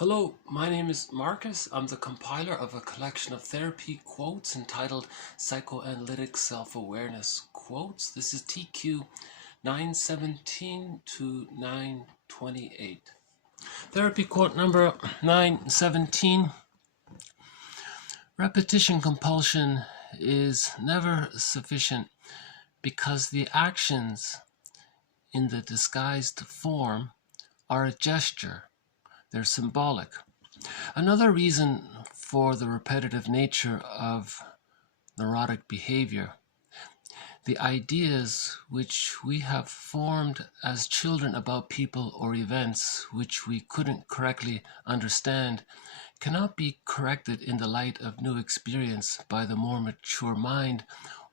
Hello, my name is Marcus. I'm the compiler of a collection of therapy quotes entitled Psychoanalytic Self-Awareness Quotes. This is TQ 917 to 928. Therapy quote number 917. Repetition compulsion is never sufficient because the actions in the disguised form are a gesture. They're symbolic. Another reason for the repetitive nature of neurotic behavior, the ideas which we have formed as children about people or events which we couldn't correctly understand, cannot be corrected in the light of new experience by the more mature mind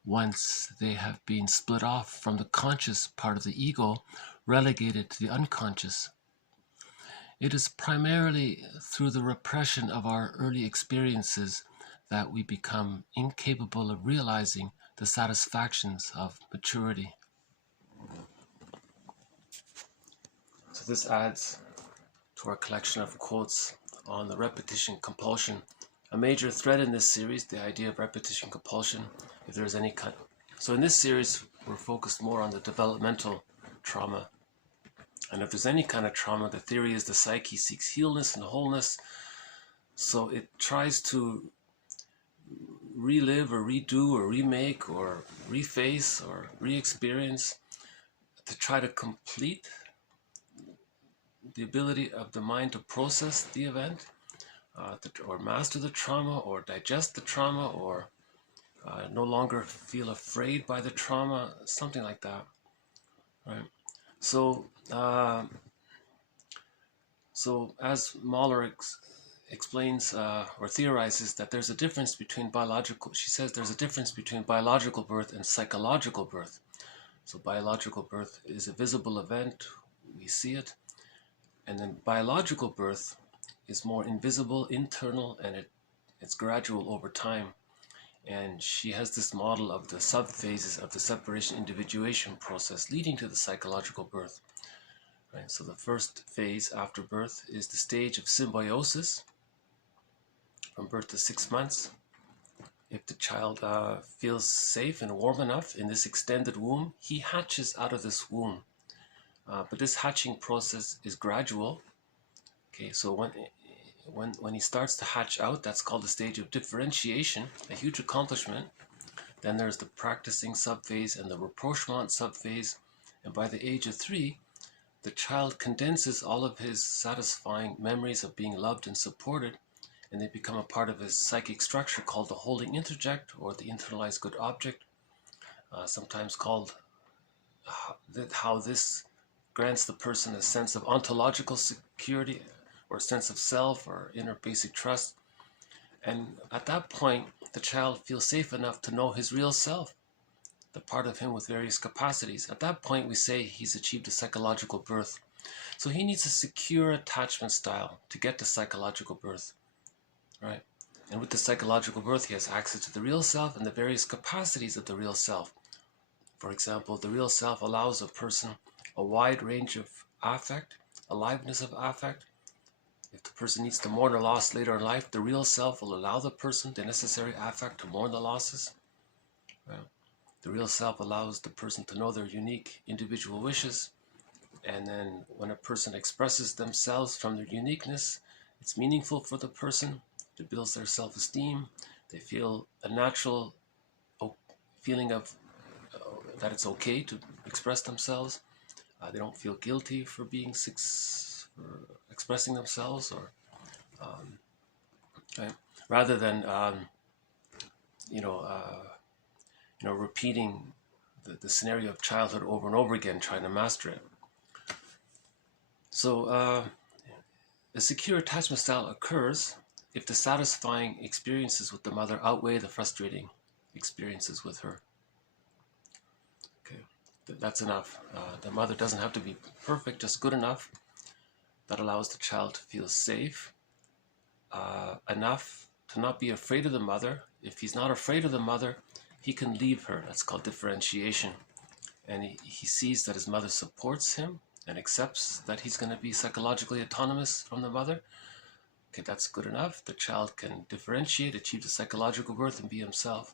once they have been split off from the conscious part of the ego, relegated to the unconscious. It is primarily through the repression of our early experiences that we become incapable of realizing the satisfactions of maturity. So this adds to our collection of quotes on the repetition compulsion. A major thread in this series, the idea of repetition compulsion, if there is any kind. So in this series, we're focused more on the developmental trauma. And if there's any kind of trauma, the theory is the psyche seeks healness and wholeness. So it tries to relive or redo or remake or reface or re-experience to try to complete the ability of the mind to process the event, or master the trauma, or digest the trauma, or no longer feel afraid by the trauma, something like that, right? So as Mahler explains or theorizes that there's a difference between she says there's a difference between biological birth and psychological birth. So biological birth is a visible event, we see it, and then biological birth is more invisible, internal, and it's gradual over time. And she has this model of the sub-phases of the separation individuation process leading to the psychological birth. Right? So the first phase after birth is the stage of symbiosis, from birth to 6 months. If the child feels safe and warm enough in this extended womb, he hatches out of this womb. But this hatching process is gradual. Okay, so when he starts to hatch out, that's called the stage of differentiation, a huge accomplishment. Then there's the practicing subphase and the rapprochement subphase. And by the age of 3, the child condenses all of his satisfying memories of being loved and supported, and they become a part of his psychic structure called the holding interject, or the internalized good object, sometimes called how this grants the person a sense of ontological security, or a sense of self, or inner basic trust. And at that point, the child feels safe enough to know his real self, the part of him with various capacities. At that point, we say he's achieved a psychological birth. So he needs a secure attachment style to get to psychological birth, right? And with the psychological birth, he has access to the real self and the various capacities of the real self. For example, the real self allows a person a wide range of affect, aliveness of affect. If the person needs to mourn a loss later in life, the real self will allow the person the necessary affect to mourn the losses. Right? The real self allows the person to know their unique individual wishes. And then when a person expresses themselves from their uniqueness, it's meaningful for the person. It builds their self-esteem. They feel a natural feeling of that it's okay to express themselves. They don't feel guilty for being expressing themselves, or right? Rather than repeating the scenario of childhood over and over again, trying to master it. So a secure attachment style occurs if the satisfying experiences with the mother outweigh the frustrating experiences with her. Okay, that's enough. The mother doesn't have to be perfect, just good enough. That allows the child to feel safe enough to not be afraid of the mother. If he's not afraid of the mother, he can leave her. That's called differentiation. And he sees that his mother supports him and accepts that he's going to be psychologically autonomous from the mother. Okay, that's good enough. The child can differentiate, achieve the psychological birth, and be himself.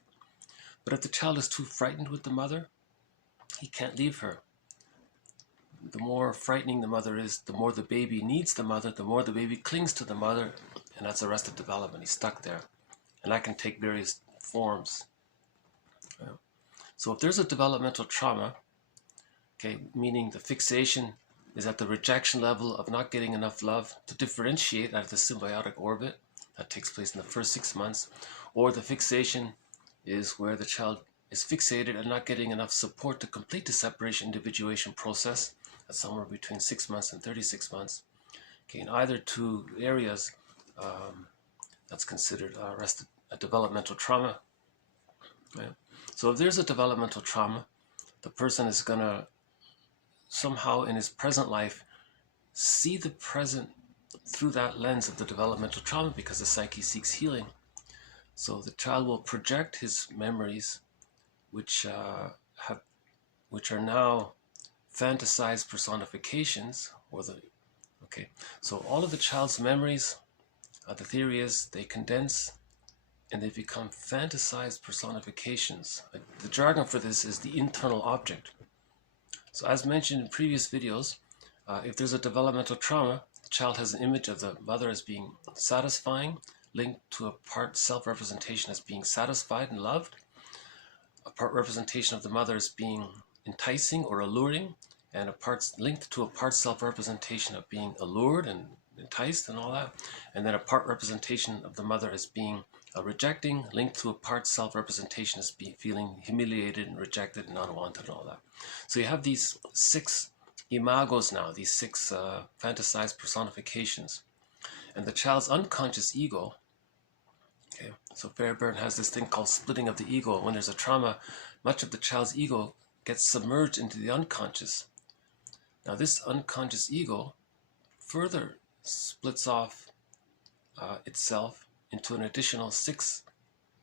But if the child is too frightened with the mother, he can't leave her. The more frightening the mother is, the more the baby needs the mother, the more the baby clings to the mother, and that's arrested development. He's stuck there. And that can take various forms. So if there's a developmental trauma, okay, meaning the fixation is at the rejection level of not getting enough love to differentiate out of the symbiotic orbit, that takes place in the first 6 months, or the fixation is where the child is fixated and not getting enough support to complete the separation individuation process, that's somewhere between 6 months and 36 months. Okay, in either two areas, that's considered a developmental trauma. Right? So if there's a developmental trauma, the person is going to somehow in his present life see the present through that lens of the developmental trauma, because the psyche seeks healing. So the child will project his memories, which are now fantasized personifications, okay. So all of the child's memories, the theory is they condense and they become fantasized personifications. The jargon for this is the internal object. So as mentioned in previous videos, if there's a developmental trauma, the child has an image of the mother as being satisfying, linked to a part self-representation as being satisfied and loved, a part representation of the mother as being enticing or alluring, and a part linked to a part self-representation of being allured and enticed and all that, and then a part representation of the mother as being rejecting, linked to a part self-representation as feeling humiliated and rejected and unwanted and all that. So you have these 6 imagos now, these 6 fantasized personifications. And the child's unconscious ego, okay, so Fairbairn has this thing called splitting of the ego. When there's a trauma, much of the child's ego gets submerged into the unconscious. Now this unconscious ego further splits off itself into an additional 6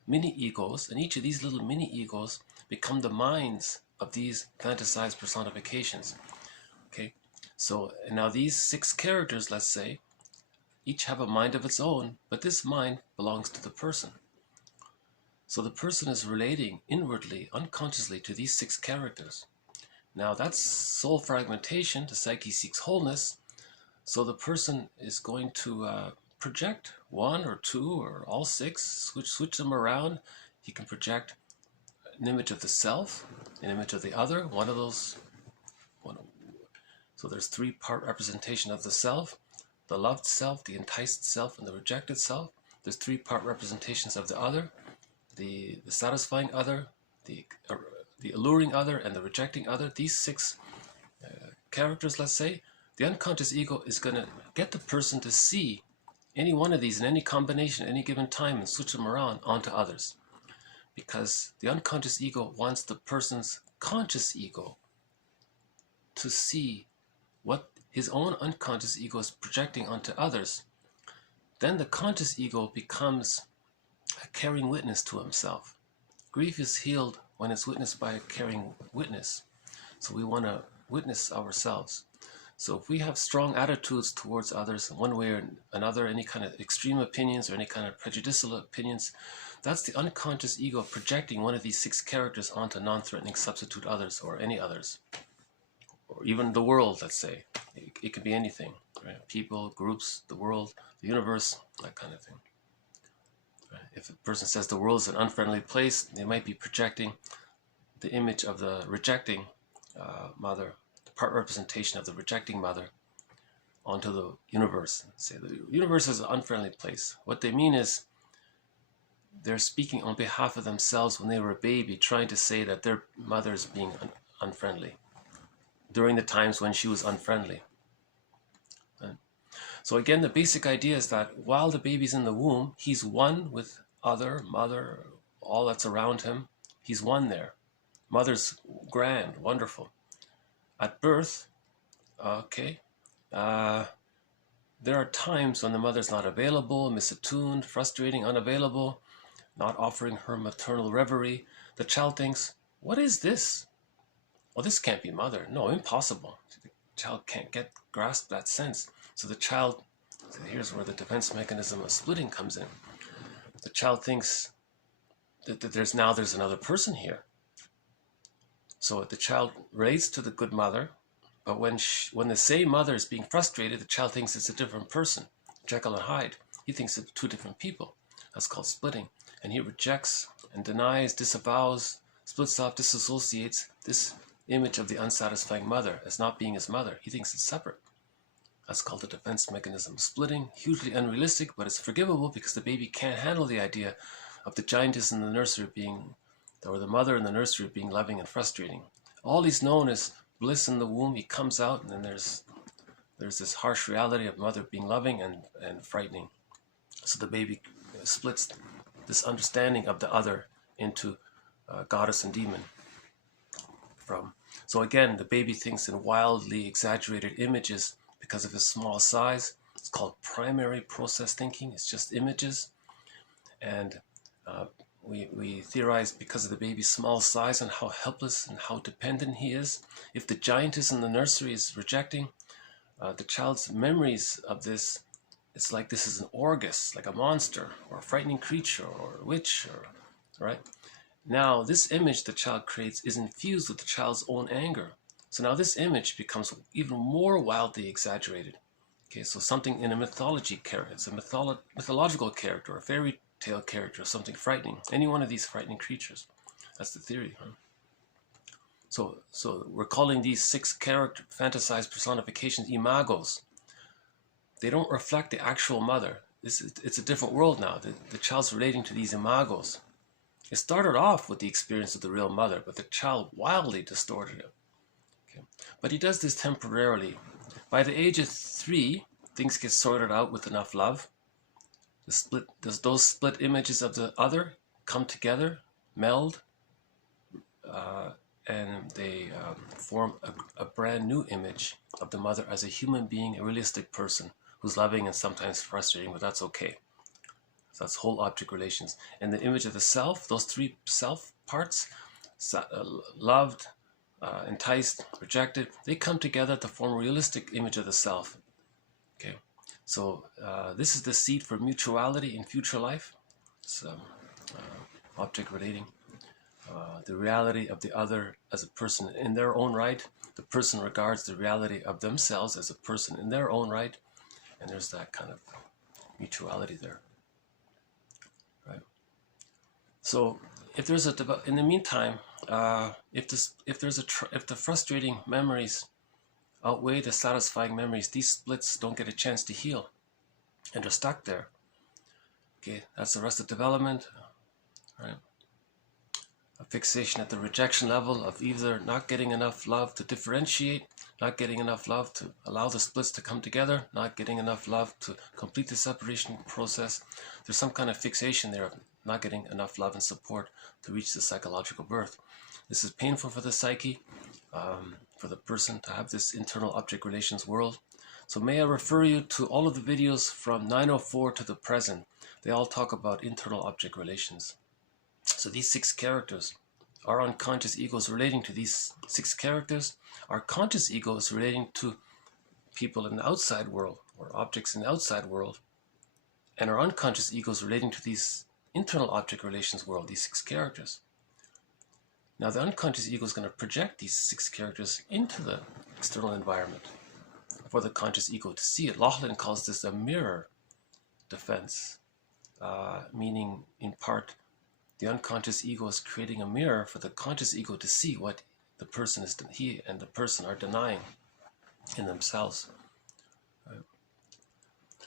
mini-egos, and each of these little mini-egos become the minds of these fantasized personifications. Okay, so and now these 6 characters, let's say, each have a mind of its own, but this mind belongs to the person. So the person is relating inwardly, unconsciously to these 6 characters. Now that's soul fragmentation. The psyche seeks wholeness, so the person is going to project 1 or 2 or all 6, switch them around. He can project an image of the self, an image of the other, one of those. So there's 3-part representation of the self, the loved self, the enticed self, and the rejected self. There's 3-part representations of the other, the satisfying other, the alluring other, and the rejecting other. These 6 characters, let's say, the unconscious ego is going to get the person to see any one of these in any combination at any given time and switch them around onto others. Because the unconscious ego wants the person's conscious ego to see what his own unconscious ego is projecting onto others. Then the conscious ego becomes a caring witness to himself. Grief is healed when it's witnessed by a caring witness. So we want to witness ourselves. So if we have strong attitudes towards others in one way or another, any kind of extreme opinions or any kind of prejudicial opinions, that's the unconscious ego projecting one of these 6 characters onto non-threatening substitute others or any others. Or even the world, let's say. It could be anything, right? People, groups, the world, the universe, that kind of thing. Right? If a person says the world is an unfriendly place, they might be projecting the image of the rejecting mother, the part representation of the rejecting mother onto the universe. Say the universe is an unfriendly place. What they mean is they're speaking on behalf of themselves when they were a baby, trying to say that their mother is being unfriendly during the times when she was unfriendly. So again, the basic idea is that while the baby's in the womb, he's one with other, mother, all that's around him. He's one there. Mother's grand, wonderful. At birth, okay, there are times when the mother's not available, misattuned, frustrating, unavailable, not offering her maternal reverie. The child thinks, what is this? Well, this can't be mother. No, impossible. The child can't grasp that sense. So the child So here's where the defense mechanism of splitting comes in. The child thinks that there's another person here. So the child relates to the good mother, but when the same mother is being frustrated, the child thinks it's a different person. Jekyll and Hyde. He thinks it's two different people. That's called splitting. And he rejects and denies, disavows, splits off, disassociates this image of the unsatisfying mother as not being his mother. He thinks it's separate. That's called the defense mechanism. Splitting, hugely unrealistic, but it's forgivable because the baby can't handle the idea of the giantess in the nursery being, or the mother in the nursery being loving and frustrating. All he's known is bliss in the womb. He comes out, and then there's this harsh reality of mother being loving and frightening. So the baby splits this understanding of the other into goddess and demon. So again, the baby thinks in wildly exaggerated images because of his small size. It's called primary process thinking. It's just images. And we theorize because of the baby's small size and how helpless and how dependent he is. If the giantess in the nursery is rejecting, the child's memories of this, it's like this is an orgus, like a monster or a frightening creature or a witch, right? Now, this image the child creates is infused with the child's own anger. So now this image becomes even more wildly exaggerated. Okay, so something in a mythology character, it's a mythological character, a fairy tale character, something frightening. Any one of these frightening creatures. That's the theory. Huh? So we're calling these 6 character fantasized personifications imagos. They don't reflect the actual mother. It's a different world now. The child's relating to these imagos. It started off with the experience of the real mother, but the child wildly distorted it. Okay. But he does this temporarily. By the age of 3, things get sorted out with enough love. Those split images of the other come together, meld, and they form a brand new image of the mother as a human being, a realistic person who's loving and sometimes frustrating, but that's okay. So that's whole object relations. And the image of the self, those 3 self parts, loved, enticed, rejected, they come together to form a realistic image of the self. Okay, so this is the seed for mutuality in future life. It's object relating. The reality of the other as a person in their own right. The person regards the reality of themselves as a person in their own right. And there's that kind of mutuality there. Right. So if there's in the meantime, if the frustrating memories outweigh the satisfying memories, these splits don't get a chance to heal, and they're stuck there. Okay, that's arrested development, right? A fixation at the rejection level of either not getting enough love to differentiate, not getting enough love to allow the splits to come together, not getting enough love to complete the separation process. There's some kind of fixation there of not getting enough love and support to reach the psychological birth. This is painful for the psyche, for the person to have this internal object relations world. So may I refer you to all of the videos from 904 to the present. They all talk about internal object relations. So these 6 characters, our unconscious ego is relating to these 6 characters. Our conscious ego is relating to people in the outside world or objects in the outside world. And our unconscious ego is relating to these internal object relations world, these 6 characters. Now the unconscious ego is going to project these 6 characters into the external environment for the conscious ego to see it. Laughlin calls this a mirror defense, meaning in part the unconscious ego is creating a mirror for the conscious ego to see what the person is, he and the person are denying in themselves. Right?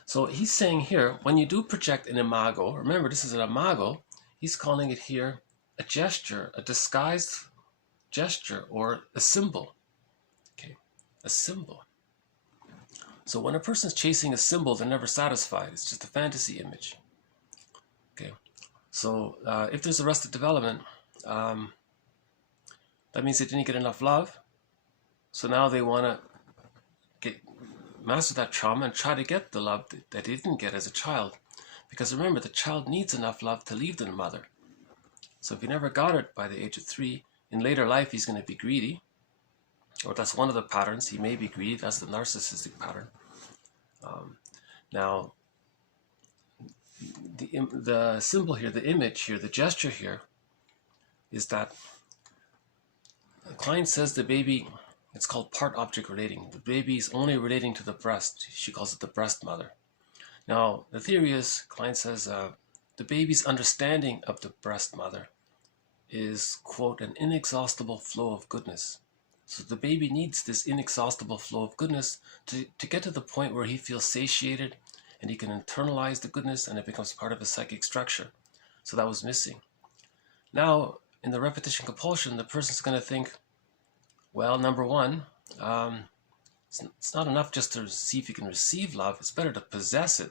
So he's saying here, when you do project an imago, remember this is an imago, he's calling it here a gesture, a disguised gesture, or a symbol. Okay, a symbol. So when a person's chasing a symbol, they're never satisfied. It's just a fantasy image. Okay. So if there's arrested development, that means they didn't get enough love. So now they want to master that trauma and try to get the love that they didn't get as a child. Because remember, the child needs enough love to leave the mother. So if he never got it by the age of 3, in later life he's going to be greedy. Or that's one of the patterns. He may be greedy. That's the narcissistic pattern. Now, the symbol here, the image here, the gesture here, is that Klein says the baby, it's called part object relating. The baby is only relating to the breast. She calls it the breast mother. Now, the theory is, Klein says, the baby's understanding of the breast mother is, quote, an inexhaustible flow of goodness. So the baby needs this inexhaustible flow of goodness to get to the point where he feels satiated and he can internalize the goodness and it becomes part of his psychic structure. So that was missing. Now, in the repetition compulsion, the person's going to think, well, number one, it's not enough just to see if you can receive love. It's better to possess it.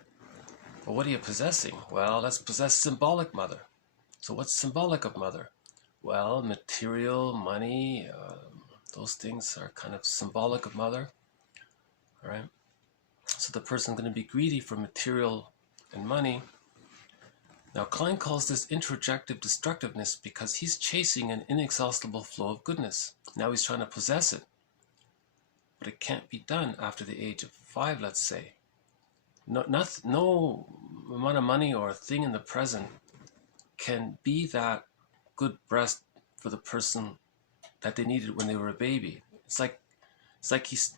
Well, what are you possessing? Well, let's possess symbolic mother. So what's symbolic of mother? Well, material, money, those things are kind of symbolic of mother. All right. So the person's going to be greedy for material and money. Now, Klein calls this introjective destructiveness because he's chasing an inexhaustible flow of goodness. Now he's trying to possess it. But it can't be done after the age of 5, let's say. No amount of money or thing in the present can be that good breast for the person that they needed when they were a baby. It's like he's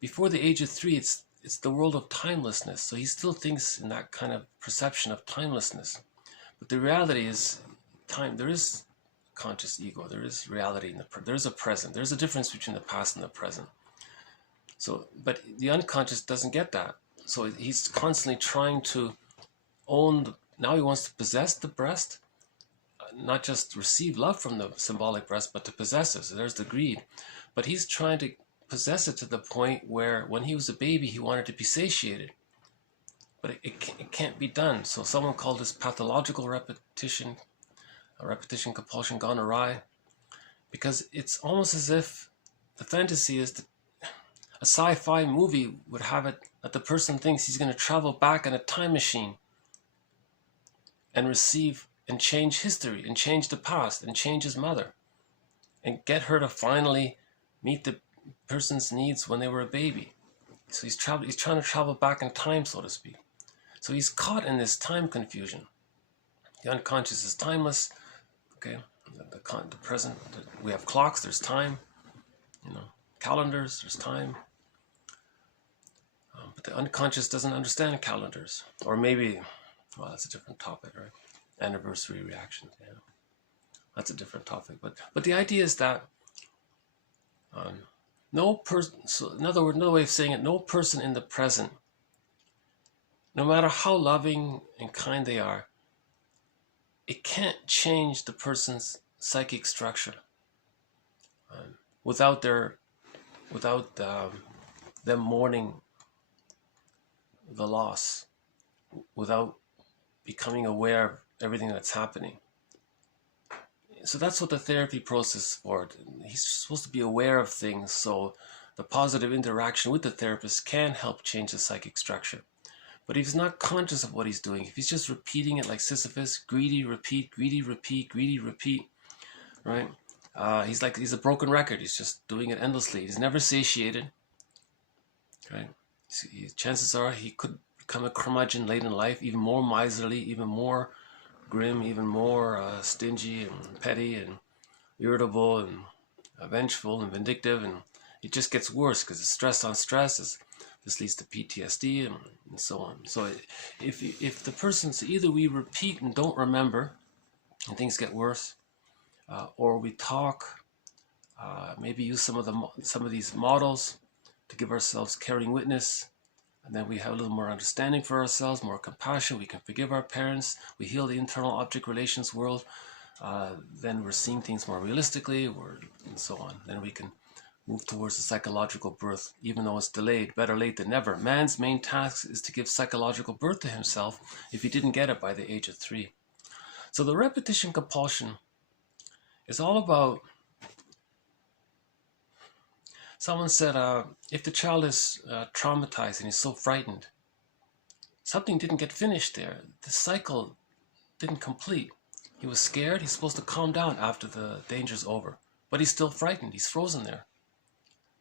before the age of 3. It's the world of timelessness. So he still thinks in that kind of perception of timelessness. But the reality is, there is conscious ego. There is reality there is a present. There's a difference between the past and the present. So, but the unconscious doesn't get that. So he's constantly trying to own. Now he wants to possess the breast, not just receive love from the symbolic breast, but to possess it. So there's the greed. But he's trying to possess it to the point where when he was a baby, he wanted to be satiated. But it can't be done. So someone called this pathological repetition, a repetition compulsion gone awry, because it's almost as if the fantasy is that a sci-fi movie would have it that the person thinks he's going to travel back in a time machine and receive and change history and change the past and change his mother and get her to finally meet the person's needs when they were a baby. So he's trying to travel back in time, so to speak. So he's caught in this time confusion. The unconscious is timeless. Okay, the present. We have clocks. There's time. Calendars. There's time. But the unconscious doesn't understand calendars, or maybe, well, that's a different topic, right? Anniversary reactions. Yeah, that's a different topic. But the idea is that. No person, so in other words, another way of saying it, no person in the present, no matter how loving and kind they are, it can't change the person's psychic structure without them mourning the loss, without becoming aware of everything that's happening. So that's what the therapy process is for. He's supposed to be aware of things, so the positive interaction with the therapist can help change the psychic structure. But if he's not conscious of what he's doing, if he's just repeating it like Sisyphus, greedy, repeat, greedy, repeat, greedy, repeat, right? He's a broken record. He's just doing it endlessly. He's never satiated, right? Chances are he could become a curmudgeon late in life, even more miserly, even more grim, even more stingy and petty and irritable and vengeful and vindictive, and it just gets worse because it's stress on stress. This leads to PTSD and so on. So if the person's either we repeat and don't remember and things get worse, or we talk, maybe use some of these models to give ourselves caring witness, and then we have a little more understanding for ourselves, more compassion. We can forgive our parents. We heal the internal object relations world. Then we're seeing things more realistically, and so on. Then we can move towards the psychological birth, even though it's delayed. Better late than never. Man's main task is to give psychological birth to himself if he didn't get it by the age of 3. So the repetition compulsion is all about. Someone said, if the child is traumatized and he's so frightened, something didn't get finished there. The cycle didn't complete. He was scared. He's supposed to calm down after the danger's over. But he's still frightened. He's frozen there.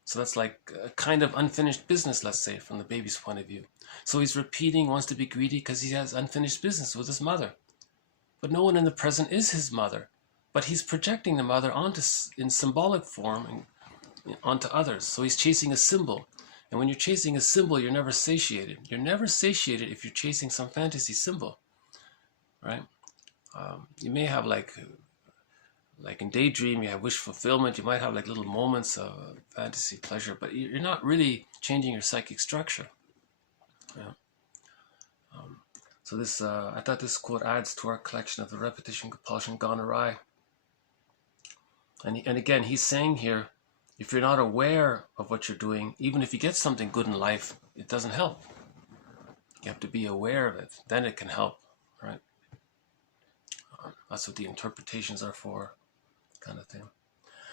So that's like a kind of unfinished business, let's say, from the baby's point of view. So he's repeating, wants to be greedy because he has unfinished business with his mother. But no one in the present is his mother. But he's projecting the mother onto, in symbolic form, and onto others. So he's chasing a symbol. And when you're chasing a symbol, you're never satiated. You're never satiated if you're chasing some fantasy symbol, right? You may have like in daydream, you have wish fulfillment. You might have like little moments of fantasy pleasure, but you're not really changing your psychic structure. Yeah. So this, I thought this quote adds to our collection of the repetition compulsion gone awry. And again, he's saying here, if you're not aware of what you're doing, even if you get something good in life, it doesn't help. You have to be aware of it. Then it can help, right? That's what the interpretations are for, kind of thing.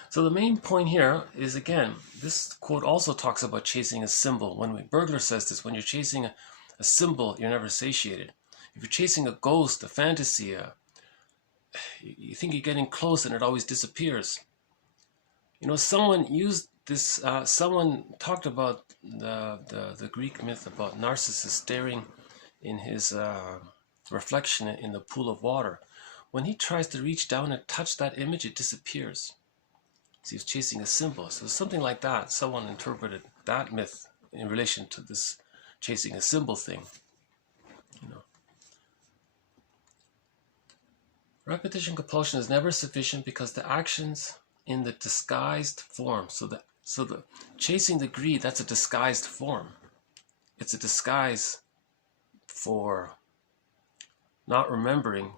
So the main point here is, again, this quote also talks about chasing a symbol. When Burglar says this, when you're chasing a symbol, you're never satiated. If you're chasing a ghost, a fantasy, you think you're getting close and it always disappears. You know, someone used this, someone talked about the Greek myth about Narcissus staring in his reflection in the pool of water. When he tries to reach down and touch that image, it disappears. So he's chasing a symbol. So something like that. Someone interpreted that myth in relation to this chasing a symbol thing. You know, repetition compulsion is never sufficient because the actions in the disguised form. So the chasing the greed, that's a disguised form. It's a disguise for not remembering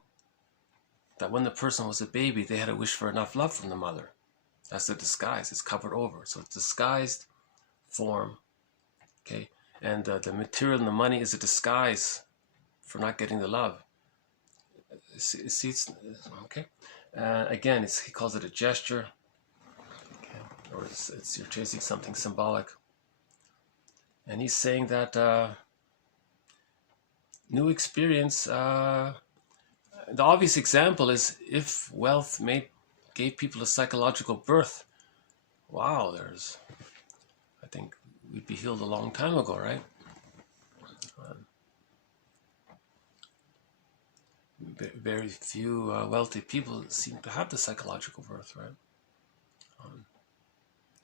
that when the person was a baby, they had a wish for enough love from the mother. That's the disguise. It's covered over. So it's disguised form. Okay, and the material and the money is a disguise for not getting the love. See, it's okay. Again, he calls it a gesture. Okay, or it's you're chasing something symbolic. And he's saying that new experience. The obvious example is if wealth gave people a psychological birth. Wow, I think we'd be healed a long time ago, right? Very few wealthy people seem to have the psychological birth, right?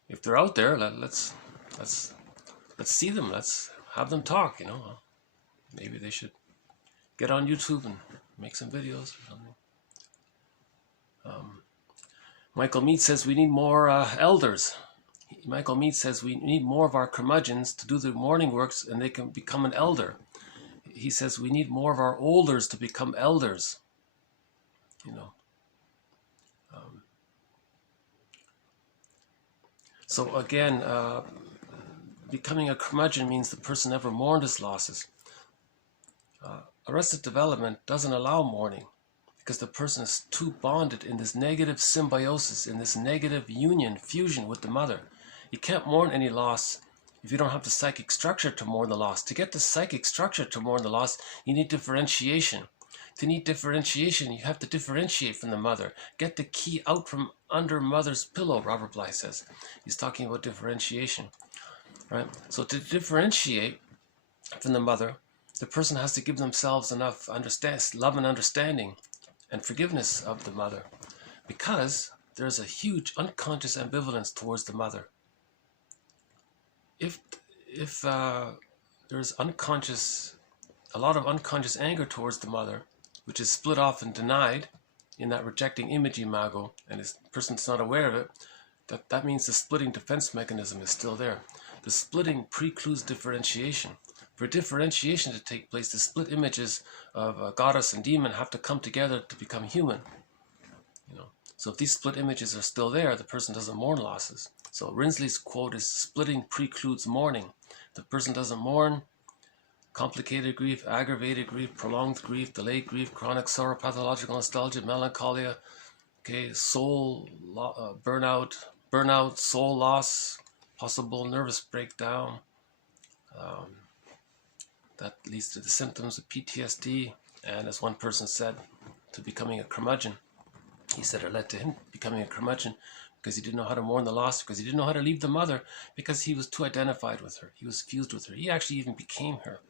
If they're out there, let's see them. Let's have them talk. You know, maybe they should get on YouTube and make some videos or something. Michael Mead says we need more elders. Michael Mead says we need more of our curmudgeons to do the morning works and they can become an elder. He says we need more of our olders to become elders. You know. So again, becoming a curmudgeon means the person never mourned his losses. Arrested development doesn't allow mourning because the person is too bonded in this negative symbiosis, in this negative fusion with the mother. You can't mourn any loss if you don't have the psychic structure to mourn the loss. To get the psychic structure to mourn the loss, you need differentiation. To need differentiation, you have to differentiate from the mother. Get the key out from under mother's pillow, Robert Bly says. He's talking about differentiation, right? So to differentiate from the mother, the person has to give themselves enough love and understanding and forgiveness of the mother, because there's a huge unconscious ambivalence towards the mother. If there's a lot of unconscious anger towards the mother, which is split off and denied in that rejecting image imago, and the person's not aware of it, that means the splitting defense mechanism is still there. The splitting precludes differentiation. For differentiation to take place, the split images of goddess and demon have to come together to become human. You know, so if these split images are still there, the person doesn't mourn losses. So Rinsley's quote is, splitting precludes mourning. The person doesn't mourn complicated grief, aggravated grief, prolonged grief, delayed grief, chronic sorrow, pathological nostalgia, melancholia, okay, soul burnout, soul loss, possible nervous breakdown. That leads to the symptoms of PTSD, and as one person said, to becoming a curmudgeon. He said it led to him becoming a curmudgeon because he didn't know how to mourn the loss, because he didn't know how to leave the mother, because he was too identified with her. He was fused with her. He actually even became her.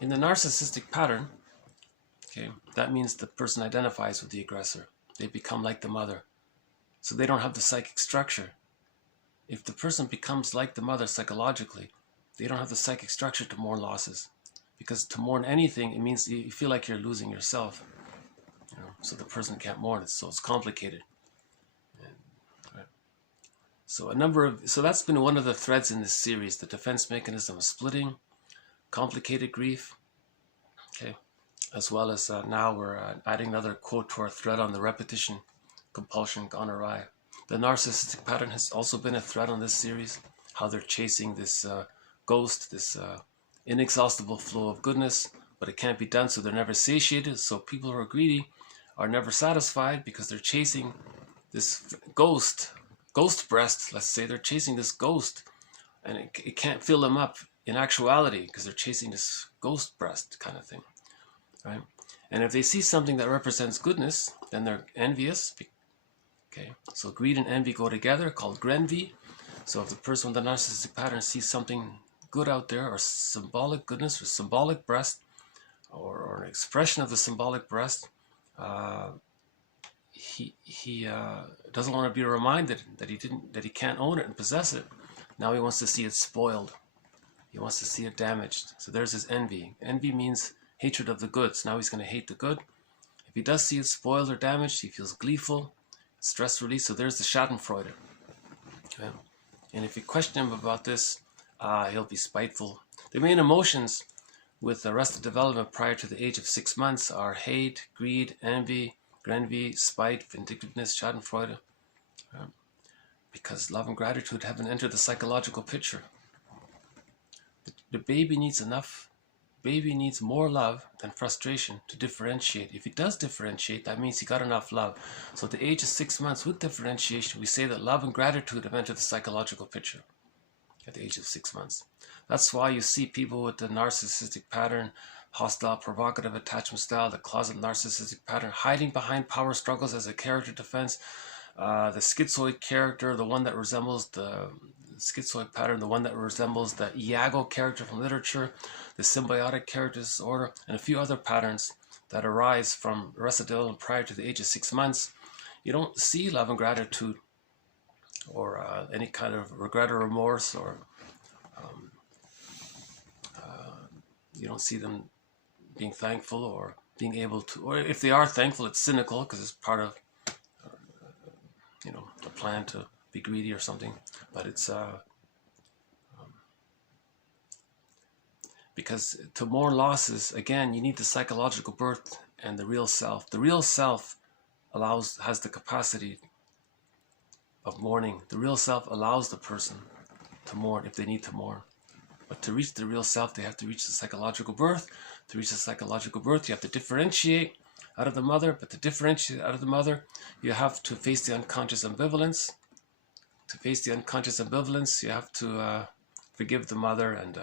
In the narcissistic pattern, okay, that means the person identifies with the aggressor. They become like the mother. So they don't have the psychic structure. If the person becomes like the mother psychologically, they don't have the psychic structure to mourn losses. Because to mourn anything, it means you feel like you're losing yourself. So the person can't mourn it, so it's complicated. Right. So that's been one of the threads in this series, the defense mechanism of splitting, complicated grief, okay, as well as now we're adding another quote to our thread on the repetition, compulsion gone awry. The narcissistic pattern has also been a thread on this series, how they're chasing this ghost, this inexhaustible flow of goodness, but it can't be done, so they're never satiated. So people who are greedy are never satisfied because they're chasing this ghost breast, let's say. They're chasing this ghost, and it can't fill them up in actuality because they're chasing this ghost breast kind of thing, right? And if they see something that represents goodness, then they're envious. Okay, so greed and envy go together, called grenvy. So if the person with the narcissistic pattern sees something good out there, or symbolic goodness, or symbolic breast, or an expression of the symbolic breast, he doesn't want to be reminded that he can't own it and possess it. Now he wants to see it spoiled. He wants to see it damaged. So there's his envy. Envy means hatred of the good. So now he's going to hate the good. If he does see it spoiled or damaged, he feels gleeful, stress release. So there's the Schadenfreude. Okay? And if you question him about this, he'll be spiteful. The main emotions with arrested development prior to the age of 6 months are hate, greed, envy, grenvy, spite, vindictiveness, Schadenfreude. Because love and gratitude haven't entered the psychological picture. The baby needs more love than frustration to differentiate. If he does differentiate, that means he got enough love. So at the age of 6 months, with differentiation, we say that love and gratitude have entered the psychological picture at the age of 6 months. That's why you see people with the narcissistic pattern, hostile, provocative attachment style, the closet narcissistic pattern, hiding behind power struggles as a character defense. The schizoid character, the one that resembles the schizoid pattern, the one that resembles the Iago character from literature, the symbiotic character disorder, and a few other patterns that arise from arrested development prior to the age of 6 months. You don't see love and gratitude or any kind of regret or remorse, or you don't see them being thankful or being able to, or if they are thankful, it's cynical because it's part of a plan to be greedy or something. But it's because to mourn losses, again, you need the psychological birth and the real self. The real self has the capacity of mourning. The real self allows the person to mourn if they need to mourn. But to reach the real self, they have to reach the psychological birth. To reach the psychological birth, you have to differentiate out of the mother. But to differentiate out of the mother, you have to face the unconscious ambivalence. To face the unconscious ambivalence, you have to forgive the mother and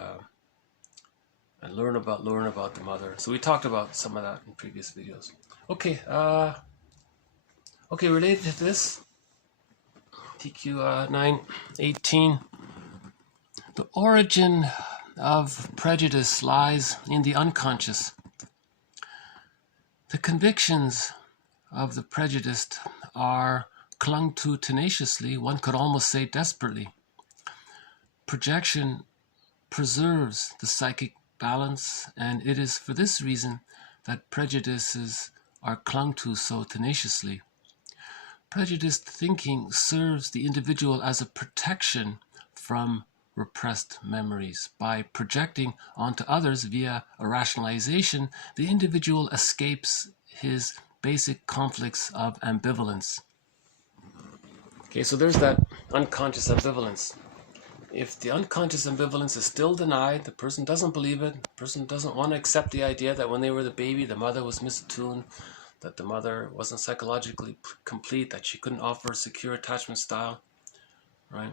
learn about the mother. So we talked about some of that in previous videos. Okay, related to this, TQ 918. The origin of prejudice lies in the unconscious. The convictions of the prejudiced are clung to tenaciously, one could almost say desperately. Projection preserves the psychic balance, and it is for this reason that prejudices are clung to so tenaciously. Prejudiced thinking serves the individual as a protection from repressed memories. By projecting onto others via a rationalization, the individual escapes his basic conflicts of ambivalence. Okay, so there's that unconscious ambivalence. If the unconscious ambivalence is still denied, the person doesn't believe it, the person doesn't want to accept the idea that when they were the baby, the mother was misattuned, that the mother wasn't psychologically complete, that she couldn't offer a secure attachment style, right?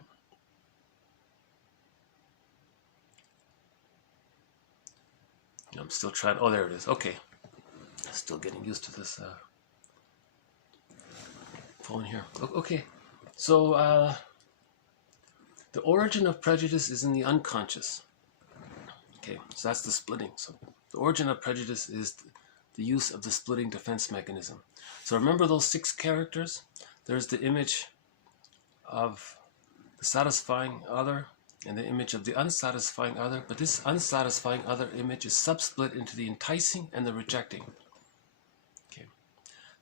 I'm still trying, oh, there it is, okay. Still getting used to this phone here. Okay, So the origin of prejudice is in the unconscious. Okay, so that's the splitting. So the origin of prejudice is the use of the splitting defense mechanism. So remember those 6 characters? There's the image of the satisfying other and the image of the unsatisfying other, but this unsatisfying other image is subsplit into the enticing and the rejecting. Okay.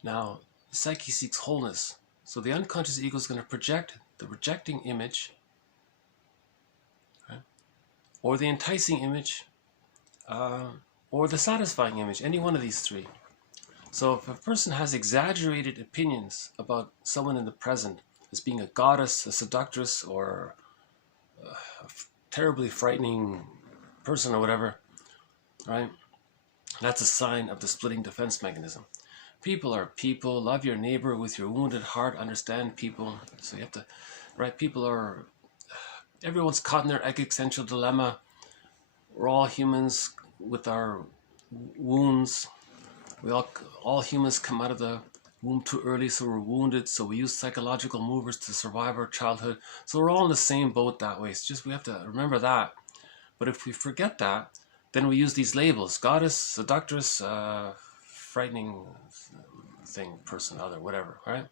Now, the psyche seeks wholeness. So the unconscious ego is going to project the rejecting image, right, or the enticing image, or the satisfying image, any one of these 3. So if a person has exaggerated opinions about someone in the present as being a goddess, a seductress, or a terribly frightening person or whatever, right? That's a sign of the splitting defense mechanism. People are people. Love your neighbor with your wounded heart. Understand people. So you have to, right? Everyone's caught in their existential dilemma. We're all humans with our wounds. All humans come out of the womb too early, so we're wounded. So we use psychological movers to survive our childhood. So we're all in the same boat that way. It's just we have to remember that. But if we forget that, then we use these labels: goddess, seductress, frightening thing, person, other, whatever, right?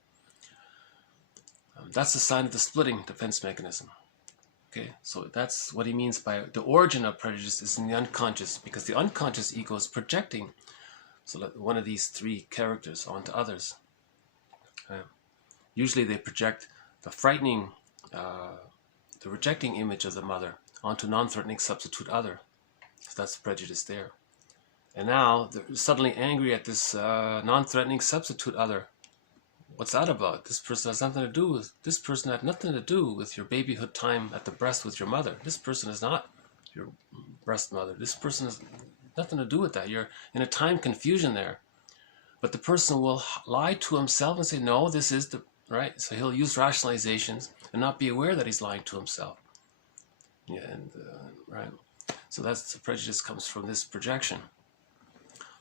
That's the sign of the splitting defense mechanism. Okay, so that's what he means by the origin of prejudice is in the unconscious, because the unconscious ego is projecting one of these 3 characters onto others. Usually they project the frightening, the rejecting image of the mother onto non-threatening substitute other. So that's prejudice there. And now they're suddenly angry at this non-threatening substitute other. What's that about? This person has nothing to do with, this person had nothing to do with your babyhood time at the breast with your mother. This person is not your breast mother. This person has nothing to do with that. You're in a time confusion there. But the person will lie to himself and say, no, this is the, right? So he'll use rationalizations and not be aware that he's lying to himself. Yeah, and right. So that's the prejudice comes from this projection.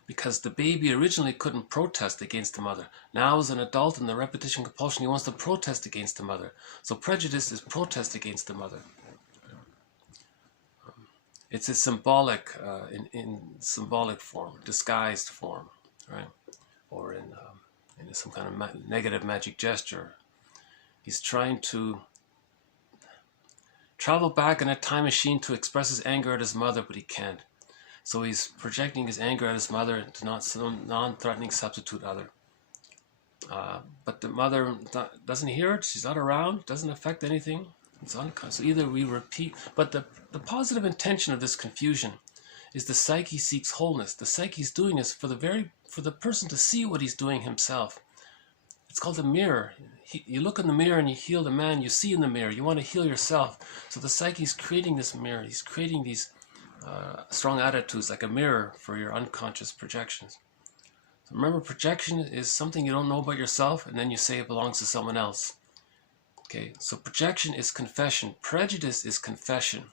Because the baby originally couldn't protest against the mother. Now as an adult in the repetition compulsion, he wants to protest against the mother. So prejudice is protest against the mother. It's a symbolic, in symbolic form, disguised form, right? Or in some kind of negative magic gesture. He's trying to travel back in a time machine to express his anger at his mother, but he can't. So he's projecting his anger at his mother to some non-threatening substitute other. But the mother doesn't hear it, she's not around, doesn't affect anything. It's unconscious. So either we repeat, but the positive intention of this confusion is the psyche seeks wholeness. The psyche is doing this for the person to see what he's doing himself. It's called a mirror. You look in the mirror and you heal the man you see in the mirror. You want to heal yourself. So the psyche is creating this mirror. He's creating these strong attitudes like a mirror for your unconscious projections. So remember, projection is something you don't know about yourself and then you say it belongs to someone else. Okay, so projection is confession. Prejudice is confession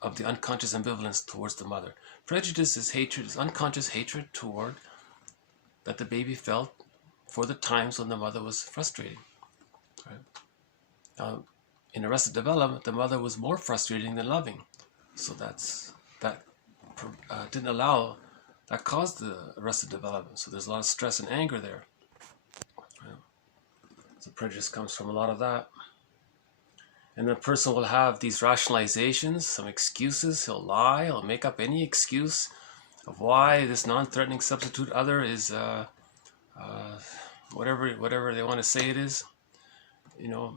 of the unconscious ambivalence towards the mother. Prejudice is hatred, is unconscious hatred toward that the baby felt for the times when the mother was frustrating. Right? In Arrested Development, the mother was more frustrating than loving. So that didn't allow, that caused the Arrested Development. So there's a lot of stress and anger there. Right? So prejudice comes from a lot of that. And the person will have these rationalizations, some excuses. He'll lie, he'll make up any excuse of why this non-threatening substitute other is whatever they want to say it is. You know,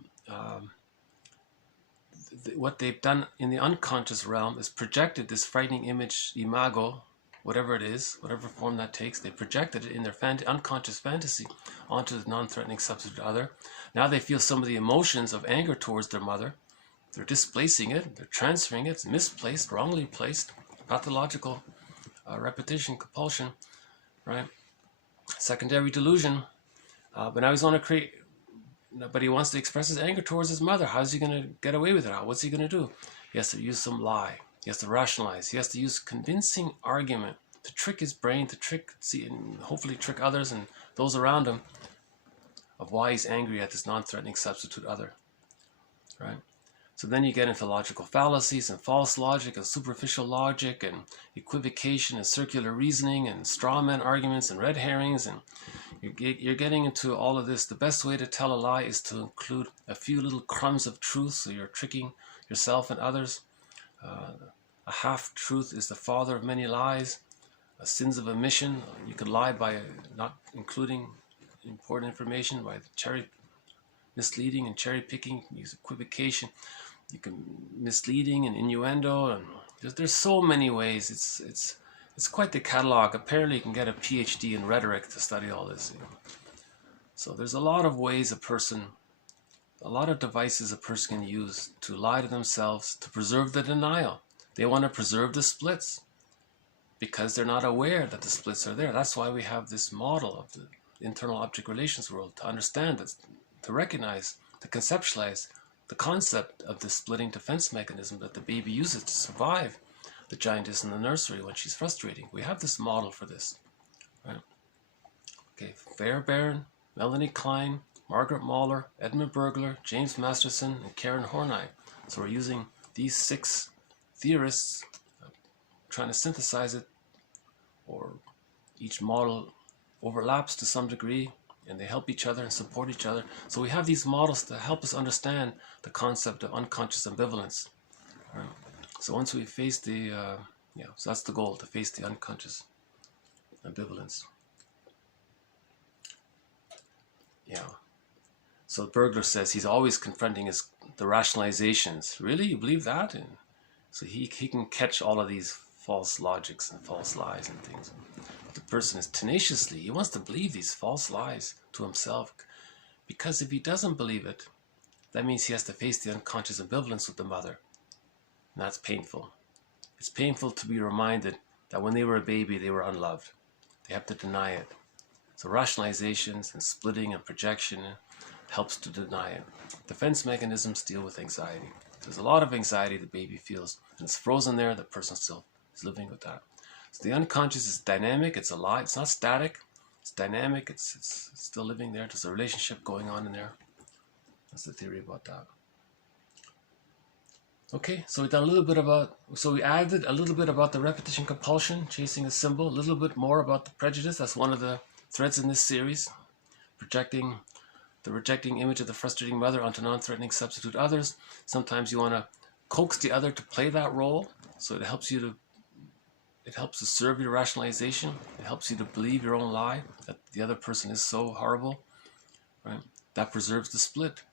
what they've done in the unconscious realm is projected this frightening image, imago, whatever it is, whatever form that takes. They projected it in their unconscious fantasy onto the non-threatening substitute other. Now they feel some of the emotions of anger towards their mother. They're displacing it, they're transferring it, it's misplaced, wrongly placed, pathological repetition, compulsion, right? Secondary delusion. But now he's going to create, but he wants to express his anger towards his mother. How's he going to get away with it? What's he going to do? He has to use some lie. He has to rationalize. He has to use convincing argument to trick his brain, and hopefully trick others and those around him of why he's angry at this non-threatening substitute other, right? So then you get into logical fallacies and false logic and superficial logic and equivocation and circular reasoning and straw man arguments and red herrings, and you're getting into all of this. The best way to tell a lie is to include a few little crumbs of truth, so you're tricking yourself and others. A half-truth is the father of many lies. Sins of omission, you could lie by not including important information, by misleading and cherry picking, use equivocation. You can misleading and innuendo, and there's so many ways. It's quite the catalog. Apparently, you can get a PhD in rhetoric to study all this. So there's a lot of ways a lot of devices a person can use to lie to themselves to preserve the denial. They want to preserve the splits because they're not aware that the splits are there. That's why we have this model of the internal object relations world, to understand that, to recognize, to conceptualize the concept of the splitting defense mechanism that the baby uses to survive the giantess in the nursery when she's frustrating. We have this model for this, right? Okay, Fairbairn, Melanie Klein, Margaret Mahler, Edmund Bergler, James Masterson, and Karen Horney. So we're using these 6 theorists, trying to synthesize it, or each model overlaps to some degree, and they help each other and support each other. So we have these models to help us understand the concept of unconscious ambivalence. Right? So once we face the, so that's the goal, to face the unconscious ambivalence. Yeah. So Bergler says he's always confronting the rationalizations. Really? You believe that? And so he can catch all of these false logics and false lies and things. The person is tenaciously, he wants to believe these false lies to himself, because if he doesn't believe it, that means he has to face the unconscious ambivalence with the mother, and that's painful. It's painful to be reminded that when they were a baby they were unloved. They have to deny it. So rationalizations and splitting and projection helps to deny it. Defense mechanisms deal with anxiety. There's a lot of anxiety the baby feels, and it's frozen there. The person still is living with that. So the unconscious is dynamic, it's alive, it's not static, it's dynamic, it's still living there. There's a relationship going on in there. That's the theory about that. Okay, so we added a little bit about the repetition compulsion, chasing a symbol, a little bit more about the prejudice. That's one of the threads in this series, the rejecting image of the frustrating mother onto non-threatening substitute others. Sometimes you want to coax the other to play that role, so it helps to serve your rationalization. It helps you to believe your own lie, that the other person is so horrible, right? That preserves the split.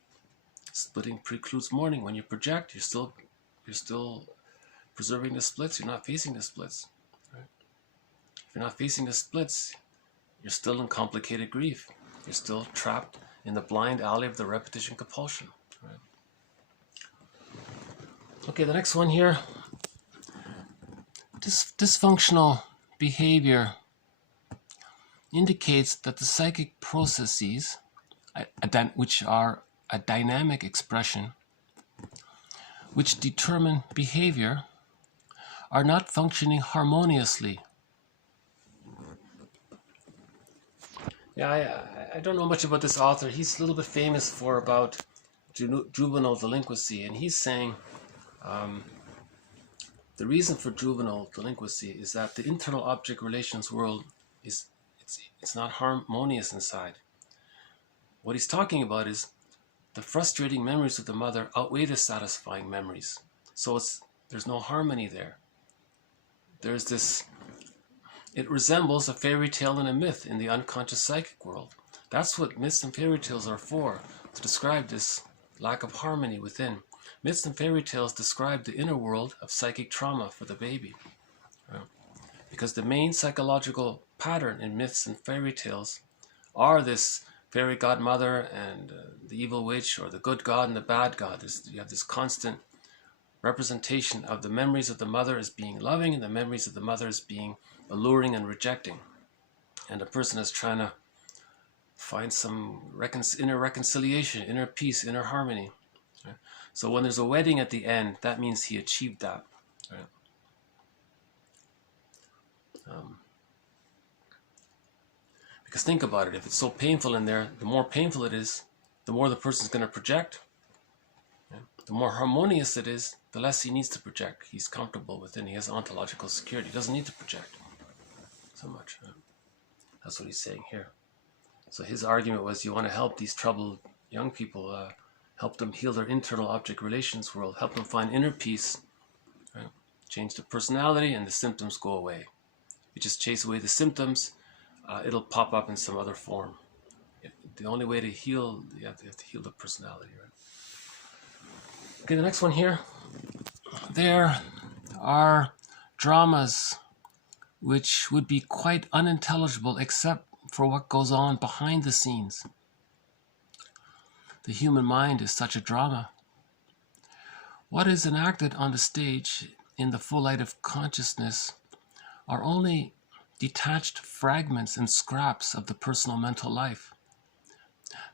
Splitting precludes mourning. When you project, you're still preserving the splits. You're not facing the splits, right? If you're not facing the splits, you're still in complicated grief. You're still trapped in the blind alley of the repetition compulsion, right? Okay, the next one here. Dysfunctional behavior indicates that the psychic processes, which are a dynamic expression, which determine behavior, are not functioning harmoniously. Yeah, I don't know much about this author. He's a little bit famous about juvenile delinquency, and he's saying the reason for juvenile delinquency is that the internal object relations world it's not harmonious inside. What he's talking about is the frustrating memories of the mother outweigh the satisfying memories. So there's no harmony there. There's this, it resembles a fairy tale and a myth in the unconscious psychic world. That's what myths and fairy tales are for, to describe this lack of harmony within. Myths and fairy tales describe the inner world of psychic trauma for the baby. Right? Because the main psychological pattern in myths and fairy tales are this fairy godmother and the evil witch, or the good god and the bad god. You have this constant representation of the memories of the mother as being loving and the memories of the mother as being alluring and rejecting. And the person is trying to find some inner reconciliation, inner peace, inner harmony. Right? So when there's a wedding at the end, that means he achieved that. Right? Because think about it, if it's so painful in there, the more painful it is, the more the person's going to project. The more harmonious it is, the less he needs to project. He's comfortable within, he has ontological security. He doesn't need to project so much. That's what he's saying here. So his argument was, you want to help these troubled young people, help them heal their internal object relations world, help them find inner peace, right? Change their personality, and the symptoms go away. You just chase away the symptoms, it'll pop up in some other form. The only way to heal, you have to heal the personality, right? Okay, the next one here. There are dramas which would be quite unintelligible except for what goes on behind the scenes. The human mind is such a drama. What is enacted on the stage in the full light of consciousness are only detached fragments and scraps of the personal mental life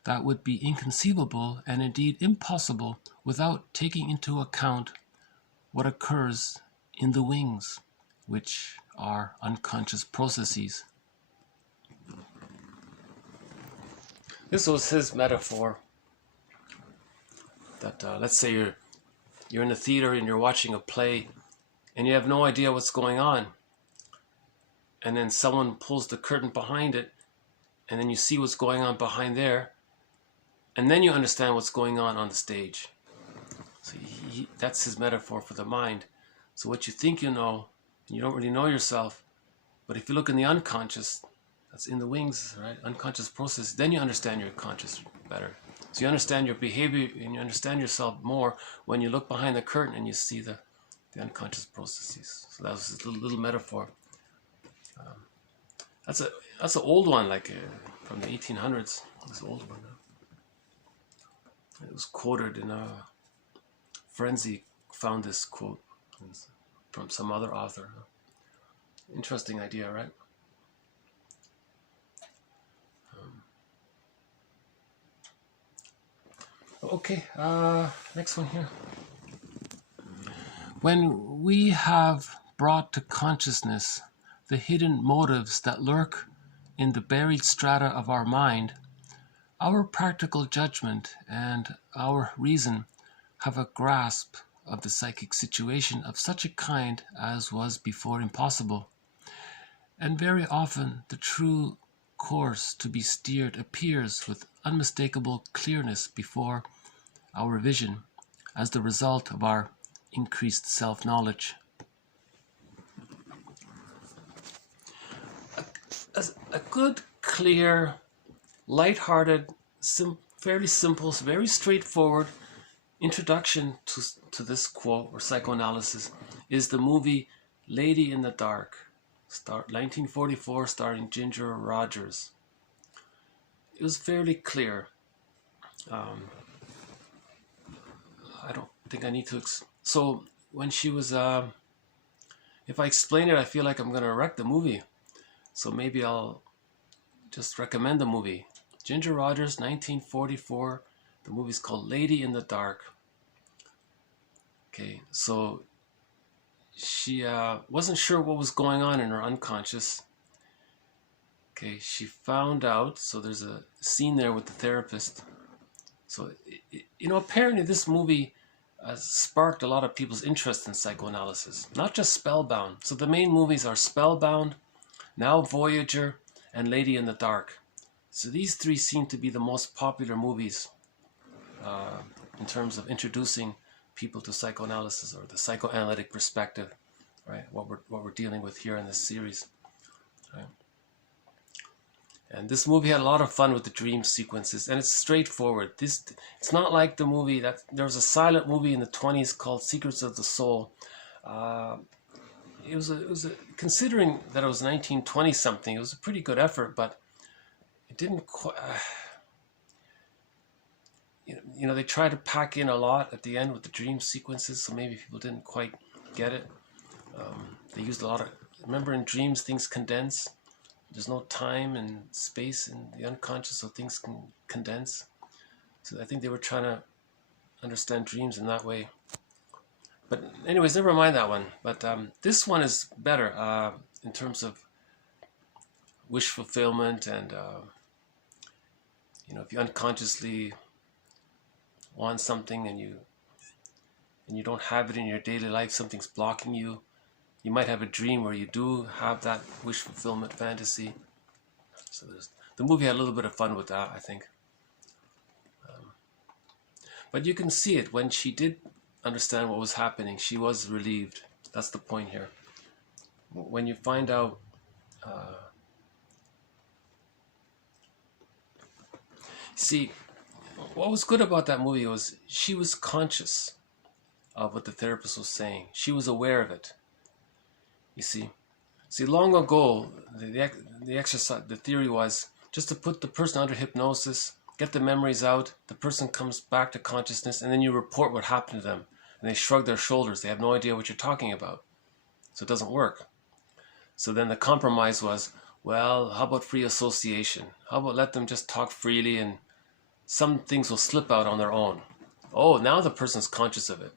that would be inconceivable and indeed impossible without taking into account what occurs in the wings, which are unconscious processes. This was his metaphor that let's say you're in the theater and you're watching a play and you have no idea what's going on, and then someone pulls the curtain behind it, and then you see what's going on behind there, and then you understand what's going on the stage. So that's his metaphor for the mind. So what you think you know, and you don't really know yourself, but if you look in the unconscious, that's in the wings, right? Unconscious process, then you understand your conscious better. So you understand your behavior and you understand yourself more when you look behind the curtain and you see the unconscious processes. So that was his little metaphor. That's an old one, like from the 1800s. It's an old one. It was quoted in a Frenzy found this quote from some other author. Interesting idea, right? Okay, next one here. When we have brought to consciousness the hidden motives that lurk in the buried strata of our mind, our practical judgment and our reason have a grasp of the psychic situation of such a kind as was before impossible. And very often the true course to be steered appears with unmistakable clearness before our vision as the result of our increased self-knowledge. A good, clear, light-hearted, fairly simple, very straightforward introduction to this quote or psychoanalysis is the movie Lady in the Dark, 1944, starring Ginger Rogers. It was fairly clear. I don't think I need to... So when she was... if I explain it, I feel like I'm going to wreck the movie. So maybe I'll just recommend the movie. Ginger Rogers, 1944. The movie's called Lady in the Dark. Okay, so she wasn't sure what was going on in her unconscious. Okay, she found out, so there's a scene there with the therapist. So, apparently this movie sparked a lot of people's interest in psychoanalysis, not just Spellbound. So the main movies are Spellbound, Now Voyager, and Lady in the Dark. So these three seem to be the most popular movies in terms of introducing people to psychoanalysis or the psychoanalytic perspective, right? What we're dealing with here in this series, right? And this movie had a lot of fun with the dream sequences, and it's straightforward. It's not like the movie that there was a silent movie in the 20s called Secrets of the Soul. It was considering that it was 1920 something, it was a pretty good effort, but it didn't quite. They tried to pack in a lot at the end with the dream sequences, so maybe people didn't quite get it. They used a lot of. Remember, in dreams, things condense. There's no time and space in the unconscious, so things can condense. So I think they were trying to understand dreams in that way. But anyways, never mind that one. But this one is better in terms of wish fulfillment, and if you unconsciously want something and you don't have it in your daily life, something's blocking you. You might have a dream where you do have that wish fulfillment fantasy. So the movie had a little bit of fun with that, I think. But you can see it. When she did understand what was happening, she was relieved. That's the point here. When you find out, see, what was good about that movie was she was conscious of what the therapist was saying. She was aware of it. You see, long ago, the exercise, the theory was just to put the person under hypnosis, get the memories out, the person comes back to consciousness, and then you report what happened to them. And they shrug their shoulders. They have no idea what you're talking about. So it doesn't work. So then the compromise was, well, how about free association? How about let them just talk freely and some things will slip out on their own. Oh, now the person's conscious of it.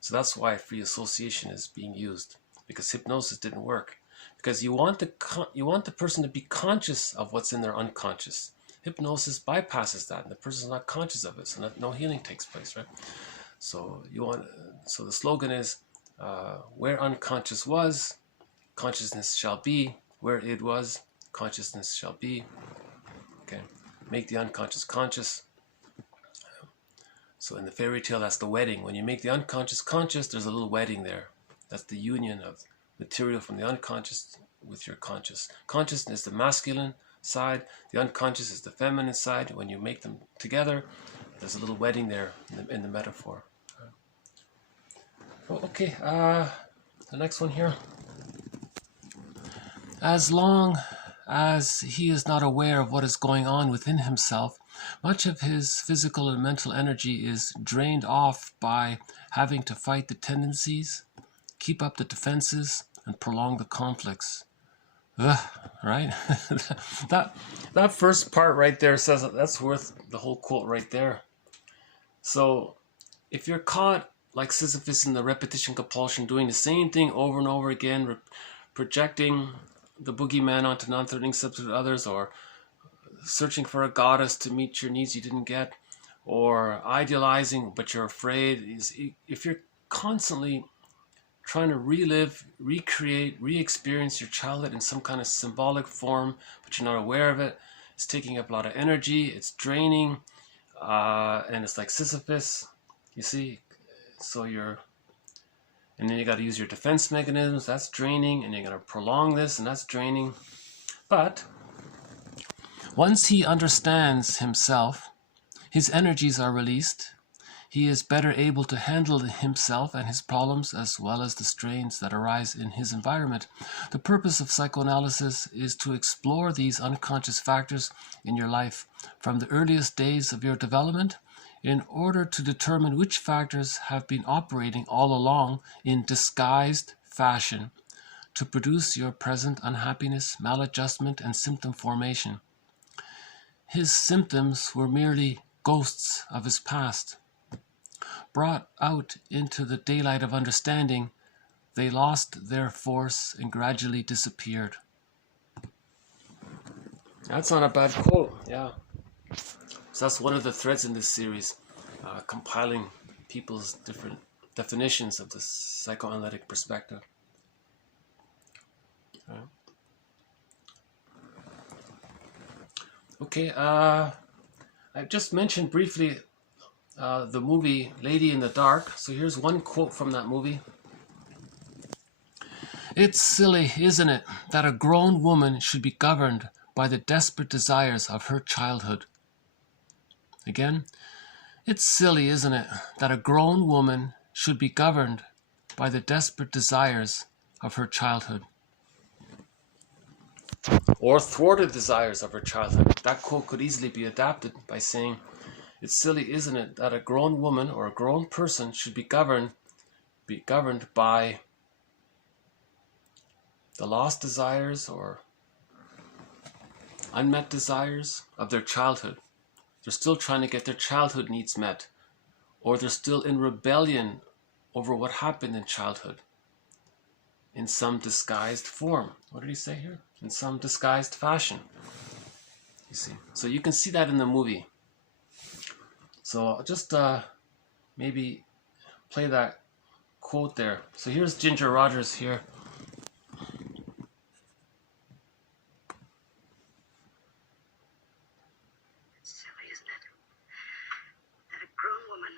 So that's why free association is being used, because hypnosis didn't work. Because you want the person to be conscious of what's in their unconscious. Hypnosis bypasses that, and the person's not conscious of it, so no healing takes place, right? So the slogan is, where unconscious was, consciousness shall be. Where it was, consciousness shall be. Okay, make the unconscious conscious. So in the fairy tale, that's the wedding. When you make the unconscious conscious, there's a little wedding there. That's the union of material from the unconscious with your conscious. Consciousness is the masculine side. The unconscious is the feminine side. When you make them together, there's a little wedding there in the metaphor. Okay, the next one here. As long as he is not aware of what is going on within himself, much of his physical and mental energy is drained off by having to fight the tendencies, keep up the defenses, and prolong the conflicts. Right? that first part right there says that's worth the whole quote right there. So if you're caught like Sisyphus in the repetition compulsion, doing the same thing over and over again, projecting the boogeyman onto non-threatening substitute others, or searching for a goddess to meet your needs you didn't get, or idealizing but you're afraid, if you're constantly trying to relive, recreate, re-experience your childhood in some kind of symbolic form, but you're not aware of it, it's taking up a lot of energy, it's draining, and it's like Sisyphus, you see. So and then you got to use your defense mechanisms, that's draining, and you're going to prolong this, and that's draining. But once he understands himself, his energies are released. He is better able to handle himself and his problems, as well as the strains that arise in his environment. The purpose of psychoanalysis is to explore these unconscious factors in your life from the earliest days of your development, in order to determine which factors have been operating all along in disguised fashion to produce your present unhappiness, maladjustment, and symptom formation. His symptoms were merely ghosts of his past. Brought out into the daylight of understanding, they lost their force and gradually disappeared. That's not a bad quote, yeah. So that's one of the threads in this series, compiling people's different definitions of the psychoanalytic perspective. Okay, I just mentioned briefly the movie Lady in the Dark. So here's one quote from that movie. "It's silly, isn't it, that a grown woman should be governed by the desperate desires of her childhood." Again, "It's silly, isn't it, that a grown woman should be governed by the desperate desires of her childhood." Or thwarted desires of her childhood. That quote could easily be adapted by saying, "It's silly, isn't it, that a grown woman or a grown person should be governed by the lost desires or unmet desires of their childhood. They're still trying to get their childhood needs met, or they're still in rebellion over what happened in childhood. in some disguised form. What did he say here? In some disguised fashion. You see. So you can see that in the movie. So I'll just maybe play that quote there. So here's Ginger Rogers here. Silly, isn't it? That a grown woman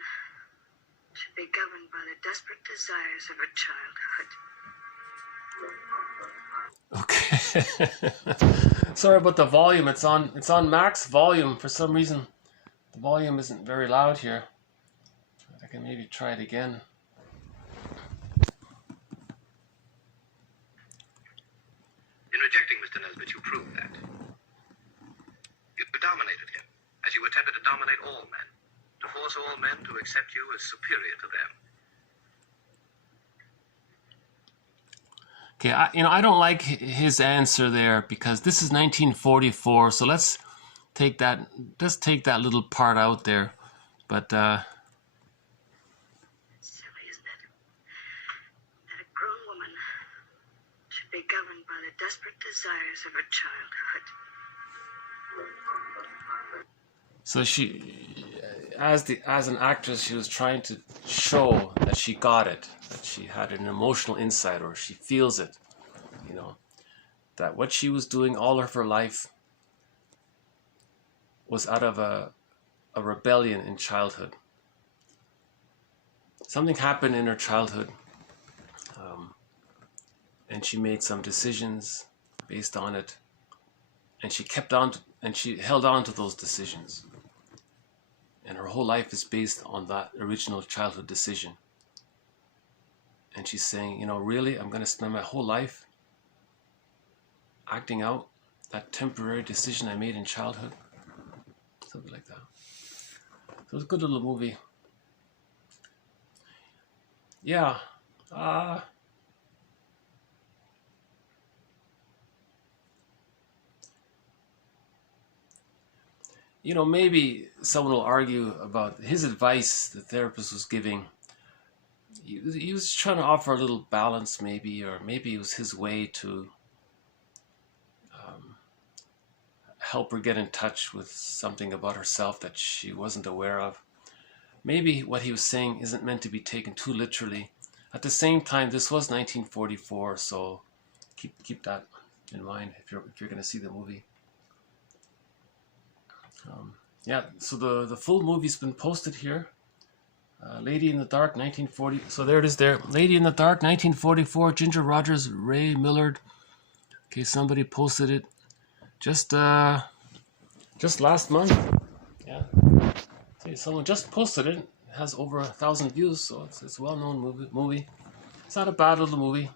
should be governed by the desperate desires of her childhood. Okay. Sorry about the volume. It's on max volume. For some reason the volume isn't very loud here. I can maybe try it again. In rejecting Mr. Nesbitt, you proved that. You dominated him, as you attempted to dominate all men, to force all men to accept you as superior to them. Okay, I don't like his answer there, because this is 1944. So let's take that little part out there. But Silly, isn't it? That a grown woman should be governed by the desperate desires of her childhood. so she, as an actress, she was trying to show that she got it, that she had an emotional insight, or she feels it, that what she was doing all of her life was out of a rebellion in childhood. Something happened in her childhood, and she made some decisions based on it, and she held on to those decisions. And her whole life is based on that original childhood decision. And she's saying, really, I'm going to spend my whole life acting out that temporary decision I made in childhood? Something like that. So it's a good little movie. Yeah. Maybe someone will argue about his advice the therapist was giving. He was trying to offer a little balance, maybe, or maybe it was his way to help her get in touch with something about herself that she wasn't aware of. Maybe what he was saying isn't meant to be taken too literally. At the same time, this was 1944, so keep that in mind if you're going to see the movie. Yeah, so the full movie's been posted here. Lady in the Dark, 1940. So there it is there. Lady in the Dark, 1944. Ginger Rogers, Ray Millard. Okay, somebody posted it just last month. Yeah. See, someone just posted it. It has over 1,000 views, so it's a well-known movie. It's not a bad little movie.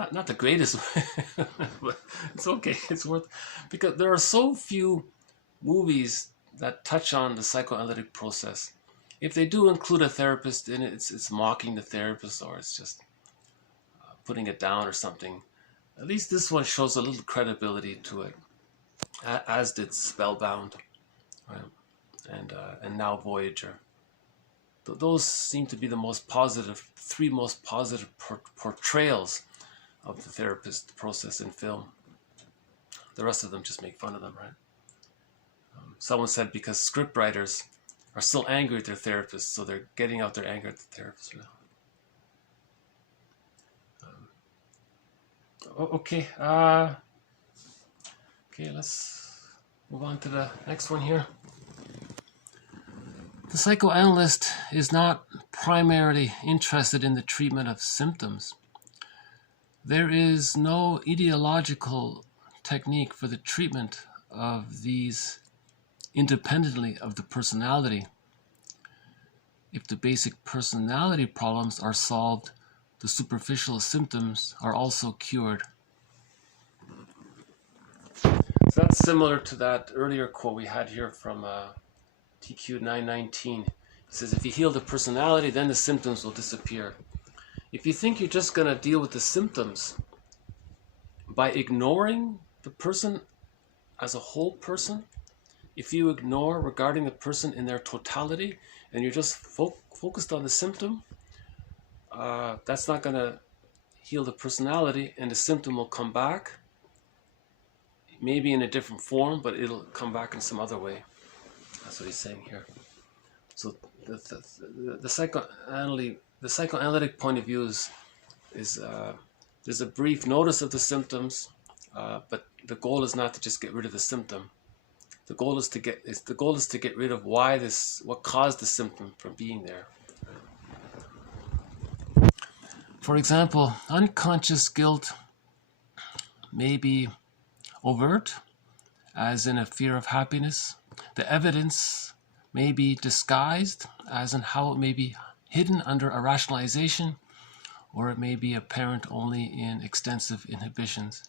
It's not the greatest, but it's okay. It's worth, because there are so few movies that touch on the psychoanalytic process. If they do include a therapist in it, it's mocking the therapist, or it's just putting it down or something. At least this one shows a little credibility to it, as did Spellbound, right? And now Voyager. Those seem to be the three most positive portrayals of the therapist process in film. The rest of them just make fun of them, right? Someone said because scriptwriters are still angry at their therapists, so they're getting out their anger at the therapist now. Okay, let's move on to the next one here. The psychoanalyst is not primarily interested in the treatment of symptoms. There is no ideological technique for the treatment of these independently of the personality. If the basic personality problems are solved, the superficial symptoms are also cured. So that's similar to that earlier quote we had here from TQ 919. It says, if you heal the personality, then the symptoms will disappear. If you think you're just going to deal with the symptoms by ignoring the person as a whole person, if you ignore regarding the person in their totality, and you're just focused on the symptom, that's not going to heal the personality, and the symptom will come back, maybe in a different form, but it'll come back in some other way. That's what he's saying here. So the psychoanalytic point of view is there's a brief notice of the symptoms, but the goal is not to just get rid of the symptom. The goal is to get rid of what caused the symptom from being there. For example, unconscious guilt may be overt, as in a fear of happiness. The evidence may be disguised, as in how it may be hidden under a rationalization, or it may be apparent only in extensive inhibitions.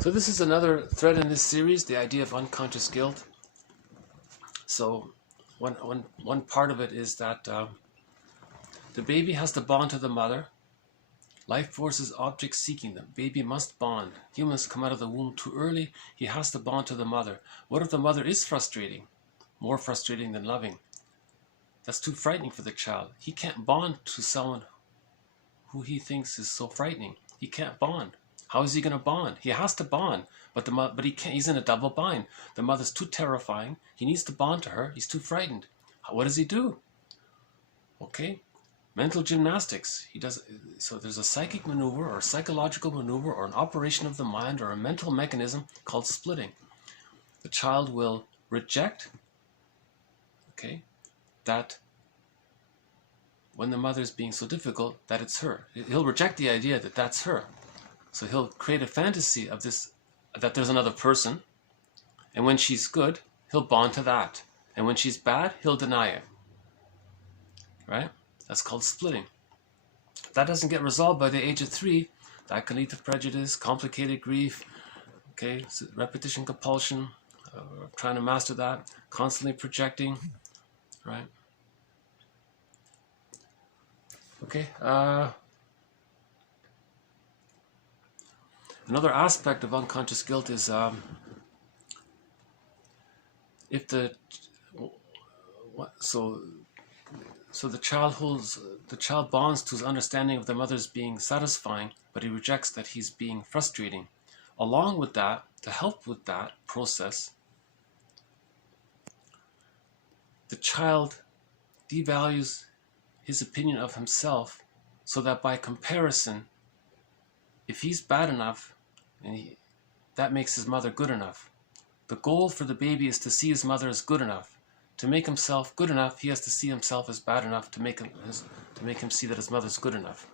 So this is another thread in this series, the idea of unconscious guilt. So one part of it is that the baby has to bond to the mother. Life forces objects seeking them. Baby must bond. Humans come out of the womb too early. He has to bond to the mother. What if the mother is frustrating? More frustrating than loving. That's too frightening for the child. He can't bond to someone who he thinks is so frightening. He can't bond. How is he going to bond? He has to bond, but he can't. He's in a double bind. The mother's too terrifying. He needs to bond to her. He's too frightened. What does he do? Okay. Mental gymnastics. So there's a psychic maneuver or psychological maneuver or an operation of the mind or a mental mechanism called splitting. The child will reject, that when the mother's being so difficult, that it's her. He'll reject the idea that that's her. So he'll create a fantasy of this, that there's another person, and when she's good, he'll bond to that. And when she's bad, he'll deny it. Right? That's called splitting. If that doesn't get resolved by the age of 3, that can lead to prejudice, complicated grief, so repetition compulsion, trying to master that, constantly projecting, right? Another aspect of unconscious guilt is So the child bonds to his understanding of the mother's being satisfying, but he rejects that he's being frustrating. Along with that, to help with that process, the child devalues his opinion of himself, so that by comparison, if he's bad enough, that makes his mother good enough. The goal for the baby is to see his mother as good enough. To make himself good enough, he has to see himself as bad enough to make him see that his mother's good enough.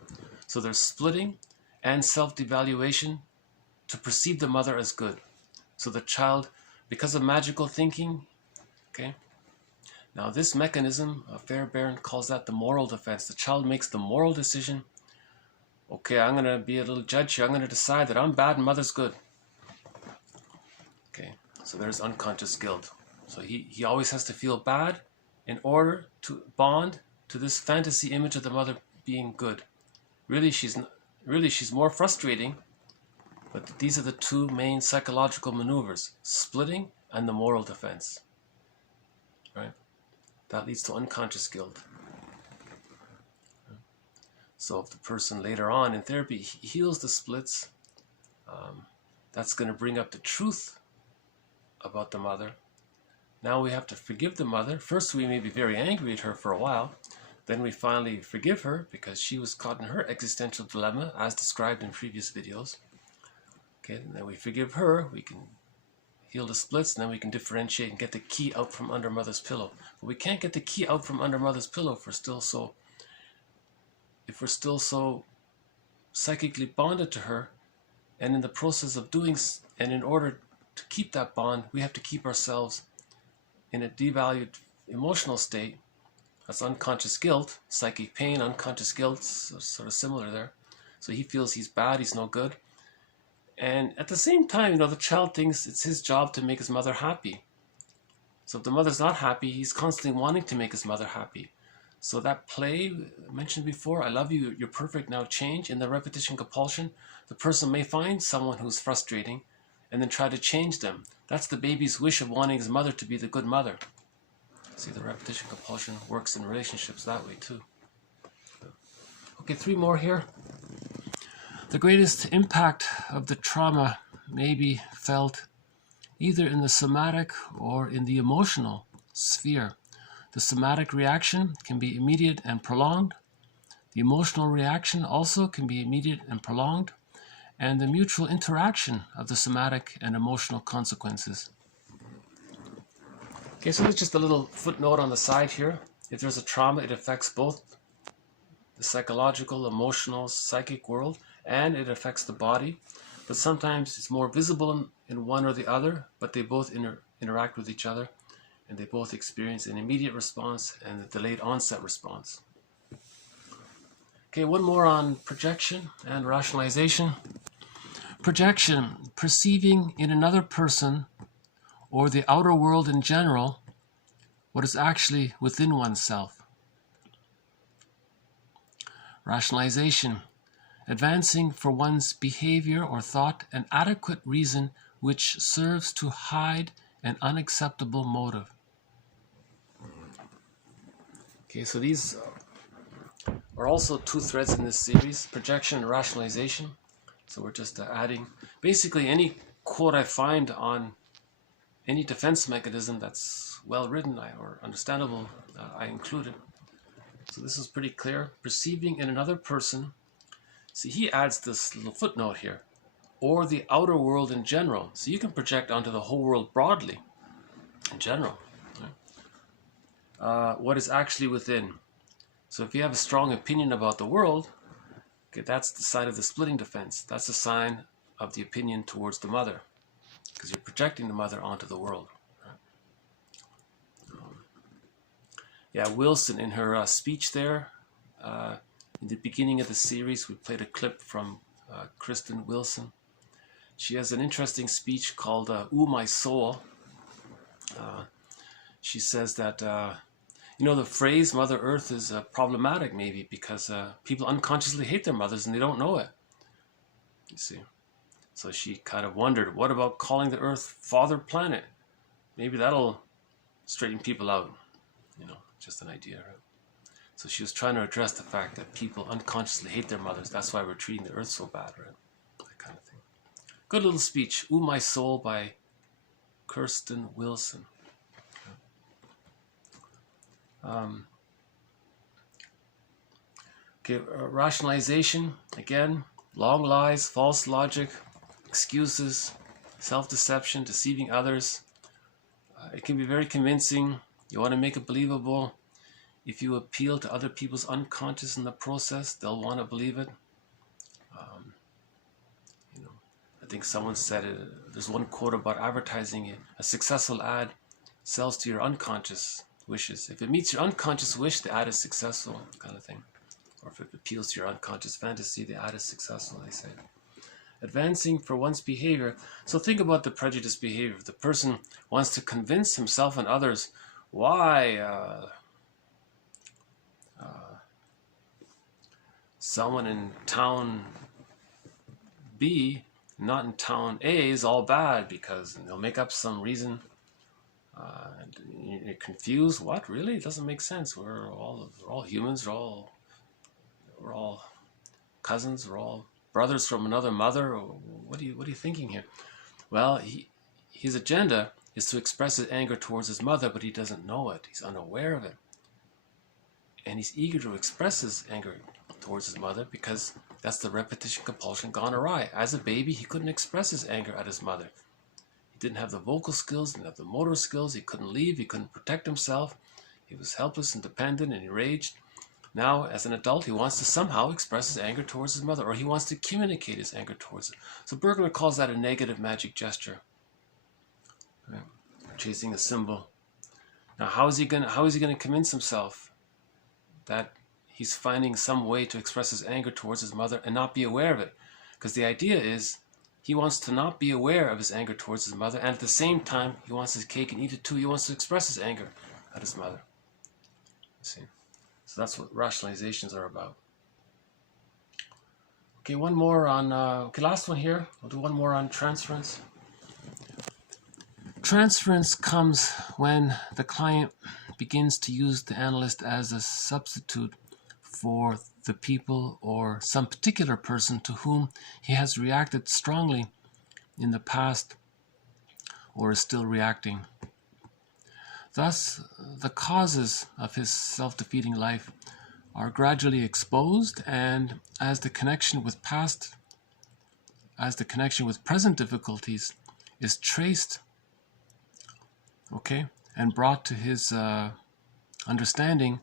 So there's splitting and self-devaluation to perceive the mother as good. So the child, because of magical thinking, now this mechanism, Fairbairn calls that the moral defense. The child makes the moral decision, I'm going to be a little judge here. I'm going to decide that I'm bad and mother's good. So there's unconscious guilt. So he always has to feel bad in order to bond to this fantasy image of the mother being good. Really, she's more frustrating, but these are the two main psychological maneuvers, splitting and the moral defense. Right? That leads to unconscious guilt. So if the person later on in therapy heals the splits, that's going to bring up the truth about the mother. Now we have to forgive the mother. First, we may be very angry at her for a while. Then we finally forgive her because she was caught in her existential dilemma, as described in previous videos. And then we forgive her. We can heal the splits, and then we can differentiate and get the key out from under mother's pillow. But we can't get the key out from under mother's pillow if we're still so psychically bonded to her. And in the process of and in order to keep that bond, we have to keep ourselves in a devalued emotional state. That's unconscious guilt, psychic pain, unconscious guilt, sort of similar there. So he feels he's bad, he's no good. And at the same time, the child thinks it's his job to make his mother happy. So if the mother's not happy, he's constantly wanting to make his mother happy. So that play I mentioned before, I love you, you're perfect, now change, in the repetition compulsion, the person may find someone who's frustrating and then try to change them. That's the baby's wish of wanting his mother to be the good mother. See, the repetition compulsion works in relationships that way too. Okay, 3 more here. The greatest impact of the trauma may be felt either in the somatic or in the emotional sphere. The somatic reaction can be immediate and prolonged. The emotional reaction also can be immediate and prolonged, and the mutual interaction of the somatic and emotional consequences. Okay, so there's just a little footnote on the side here. If there's a trauma, it affects both the psychological, emotional, psychic world, and it affects the body. But sometimes it's more visible in one or the other, but they both interact with each other, and they both experience an immediate response and a delayed onset response. Okay, 1 more on projection and rationalization. Projection, perceiving in another person or the outer world in general what is actually within oneself. Rationalization, advancing for one's behavior or thought an adequate reason which serves to hide an unacceptable motive. Okay, so these are also 2 threads in this series, projection and rationalization. So we're just adding basically any quote I find on any defense mechanism that's well written or understandable, I include it. So this is pretty clear. Perceiving in another person. See, he adds this little footnote here, or the outer world in general. So you can project onto the whole world broadly, in general. Right? What is actually within. So if you have a strong opinion about the world, okay, that's the side of the splitting defense. That's the sign of the opinion towards the mother, because you're projecting the mother onto the world. Yeah, Wilson, in her speech there, in the beginning of the series, we played a clip from Kristen Wilson. She has an interesting speech called Ooh, My Soul. She says that, you know, the phrase Mother Earth is problematic maybe because people unconsciously hate their mothers and they don't know it. You see. So she kind of wondered, what about calling the Earth Father Planet? Maybe that'll straighten people out. You know, just an idea, right? So she was trying to address the fact that people unconsciously hate their mothers. That's why we're treating the Earth so bad, right? That kind of thing. Good little speech, Ooh, My Soul by Kirsten Wilson. Okay, rationalization, again, long lies, false logic, excuses, self-deception, deceiving others. It can be very convincing. You want to make it believable. If you appeal to other people's unconscious in the process, they'll want to believe it. You know, I think someone said it. There's one quote about advertising. A successful ad sells to your unconscious wishes. If it meets your unconscious wish, the ad is successful, kind of thing. Or if it appeals to your unconscious fantasy, the ad is successful, they say. Advancing for one's behavior. So think about the prejudiced behavior. If the person wants to convince himself and others why someone in town B, not in town A, is all bad because they'll make up some reason. And you're confused. What, really? It doesn't make sense. We're all humans. We're all cousins. We're all brothers from another mother. What are you thinking here? Well, his agenda is to express his anger towards his mother, but he doesn't know it. He's unaware of it. And he's eager to express his anger towards his mother because that's the repetition compulsion gone awry. As a baby, he couldn't express his anger at his mother. He didn't have the vocal skills, didn't have the motor skills. He couldn't leave. He couldn't protect himself. He was helpless and dependent and enraged. Now, as an adult, he wants to somehow express his anger towards his mother, or he wants to communicate his anger towards her. So Bergman calls that a negative magic gesture. Right? Chasing a symbol. Now, how is he going to convince himself that he's finding some way to express his anger towards his mother and not be aware of it? Because the idea is he wants to not be aware of his anger towards his mother, and at the same time, he wants his cake and eat it too. He wants to express his anger at his mother. You see? So that's what rationalizations are about. Okay, one more on, last one here. We'll do one more on transference. Transference comes when the client begins to use the analyst as a substitute for the people or some particular person to whom he has reacted strongly in the past or is still reacting. Thus, the causes of his self-defeating life are gradually exposed, and as the connection with present difficulties is traced, and brought to his understanding,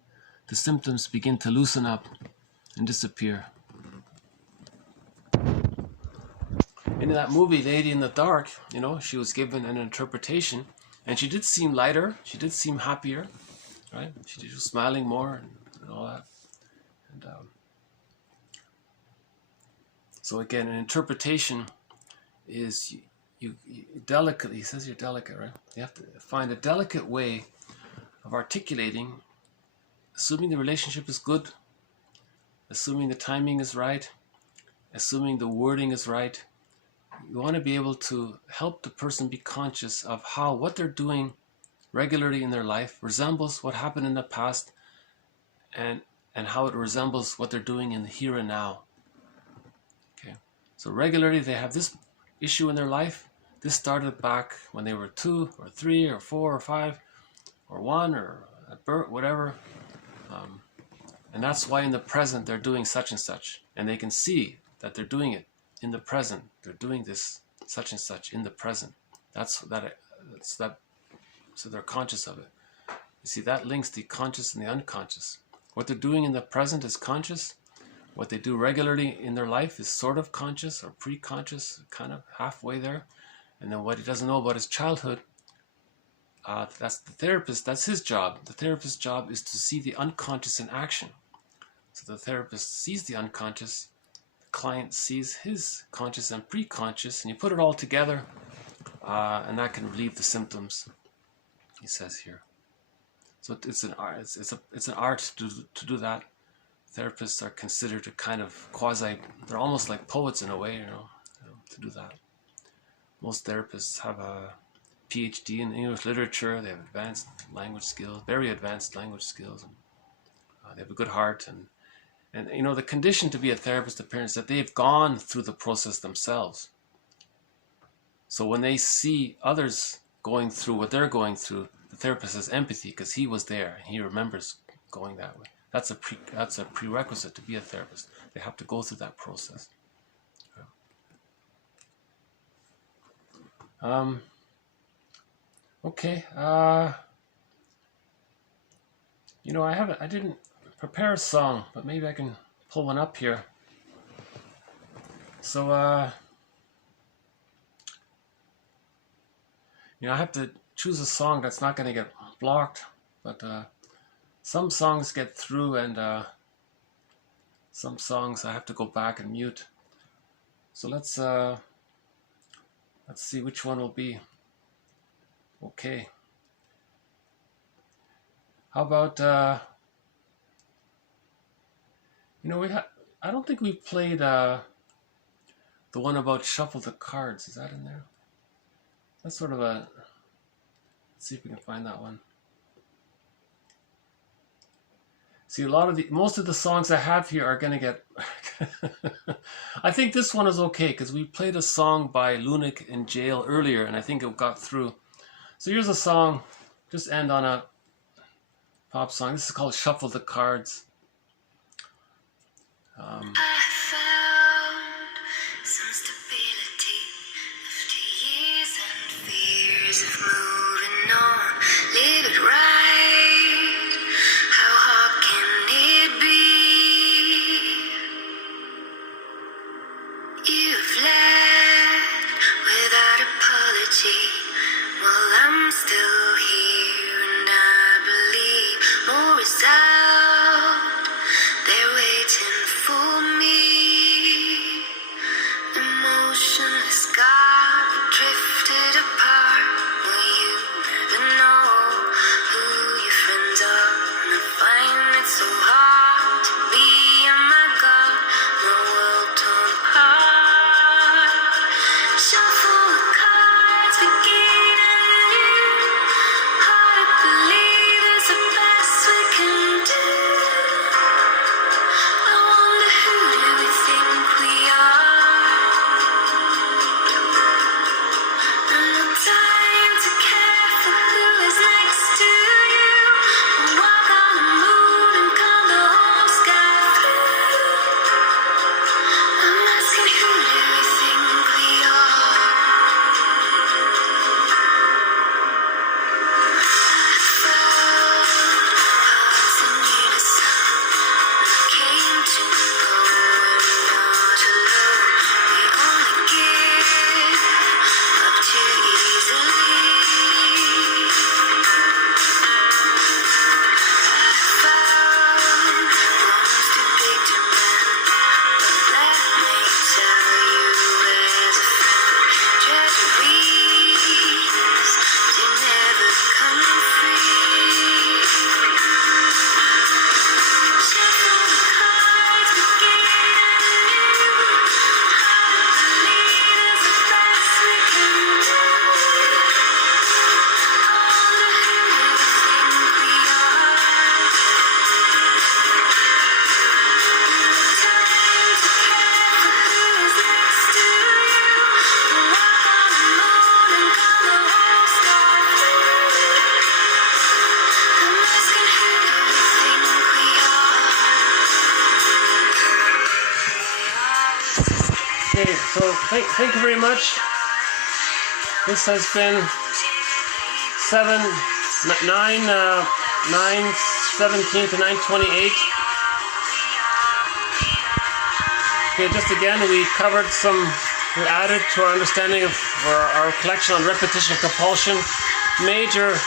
the symptoms begin to loosen up and disappear. In that movie, Lady in the Dark, she was given an interpretation, and she did seem lighter, she did seem happier, right? She was smiling more and all that. And so again, an interpretation is you delicately, he says you're delicate, right? You have to find a delicate way of articulating, assuming the relationship is good, assuming the timing is right, assuming the wording is right. You want to be able to help the person be conscious of how what they're doing regularly in their life resembles what happened in the past, and how it resembles what they're doing in the here and now. Okay, so regularly they have this issue in their life. This started back when they were 2 or 3 or 4 or 5 or 1 or at birth, whatever. And that's why in the present they're doing such and such. And they can see that they're doing it in the present. They're doing this such and such in the present. That's that. So they're conscious of it. You see, that links the conscious and the unconscious. What they're doing in the present is conscious. What they do regularly in their life is sort of conscious or pre-conscious, kind of halfway there. And then what he doesn't know about his childhood, that's the therapist, that's his job. The therapist's job is to see the unconscious in action. So the therapist sees the unconscious, the client sees his conscious and pre-conscious, and you put it all together, and that can relieve the symptoms, he says here. So it's an art. It's an art to do that. Therapists are considered a kind of they're almost like poets in a way, to do that. Most therapists have a PhD in English literature. They have advanced language skills, very advanced language skills. They have a good heart, and the condition to be a therapist appears that they've gone through the process themselves. So when they see others going through what they're going through, the therapist has empathy because he was there and he remembers going that way. That's a prerequisite to be a therapist. They have to go through that process. Okay. I didn't prepare a song, but maybe I can pull one up here. So, I have to choose a song that's not going to get blocked, but some songs get through, and some songs I have to go back and mute. So let's see which one will be okay. How about I don't think we played the one about shuffle the cards. Is that in there? That's sort of let's see if we can find that one. See, most of the songs I have here are going to get... I think this one is okay, because we played a song by Lunik in jail earlier, and I think it got through. So here's a song, just end on a pop song. This is called Shuffle the Cards. I found some stability after years and fears of moving on. Live it right. How hard can it be? You've left without apology. Well, I'm still here and I believe more is out. They're waiting for me. Okay, so thank you very much. This has been 9:17 to 9:28. Okay, just again, we added to our understanding of our collection on repetition and compulsion. Major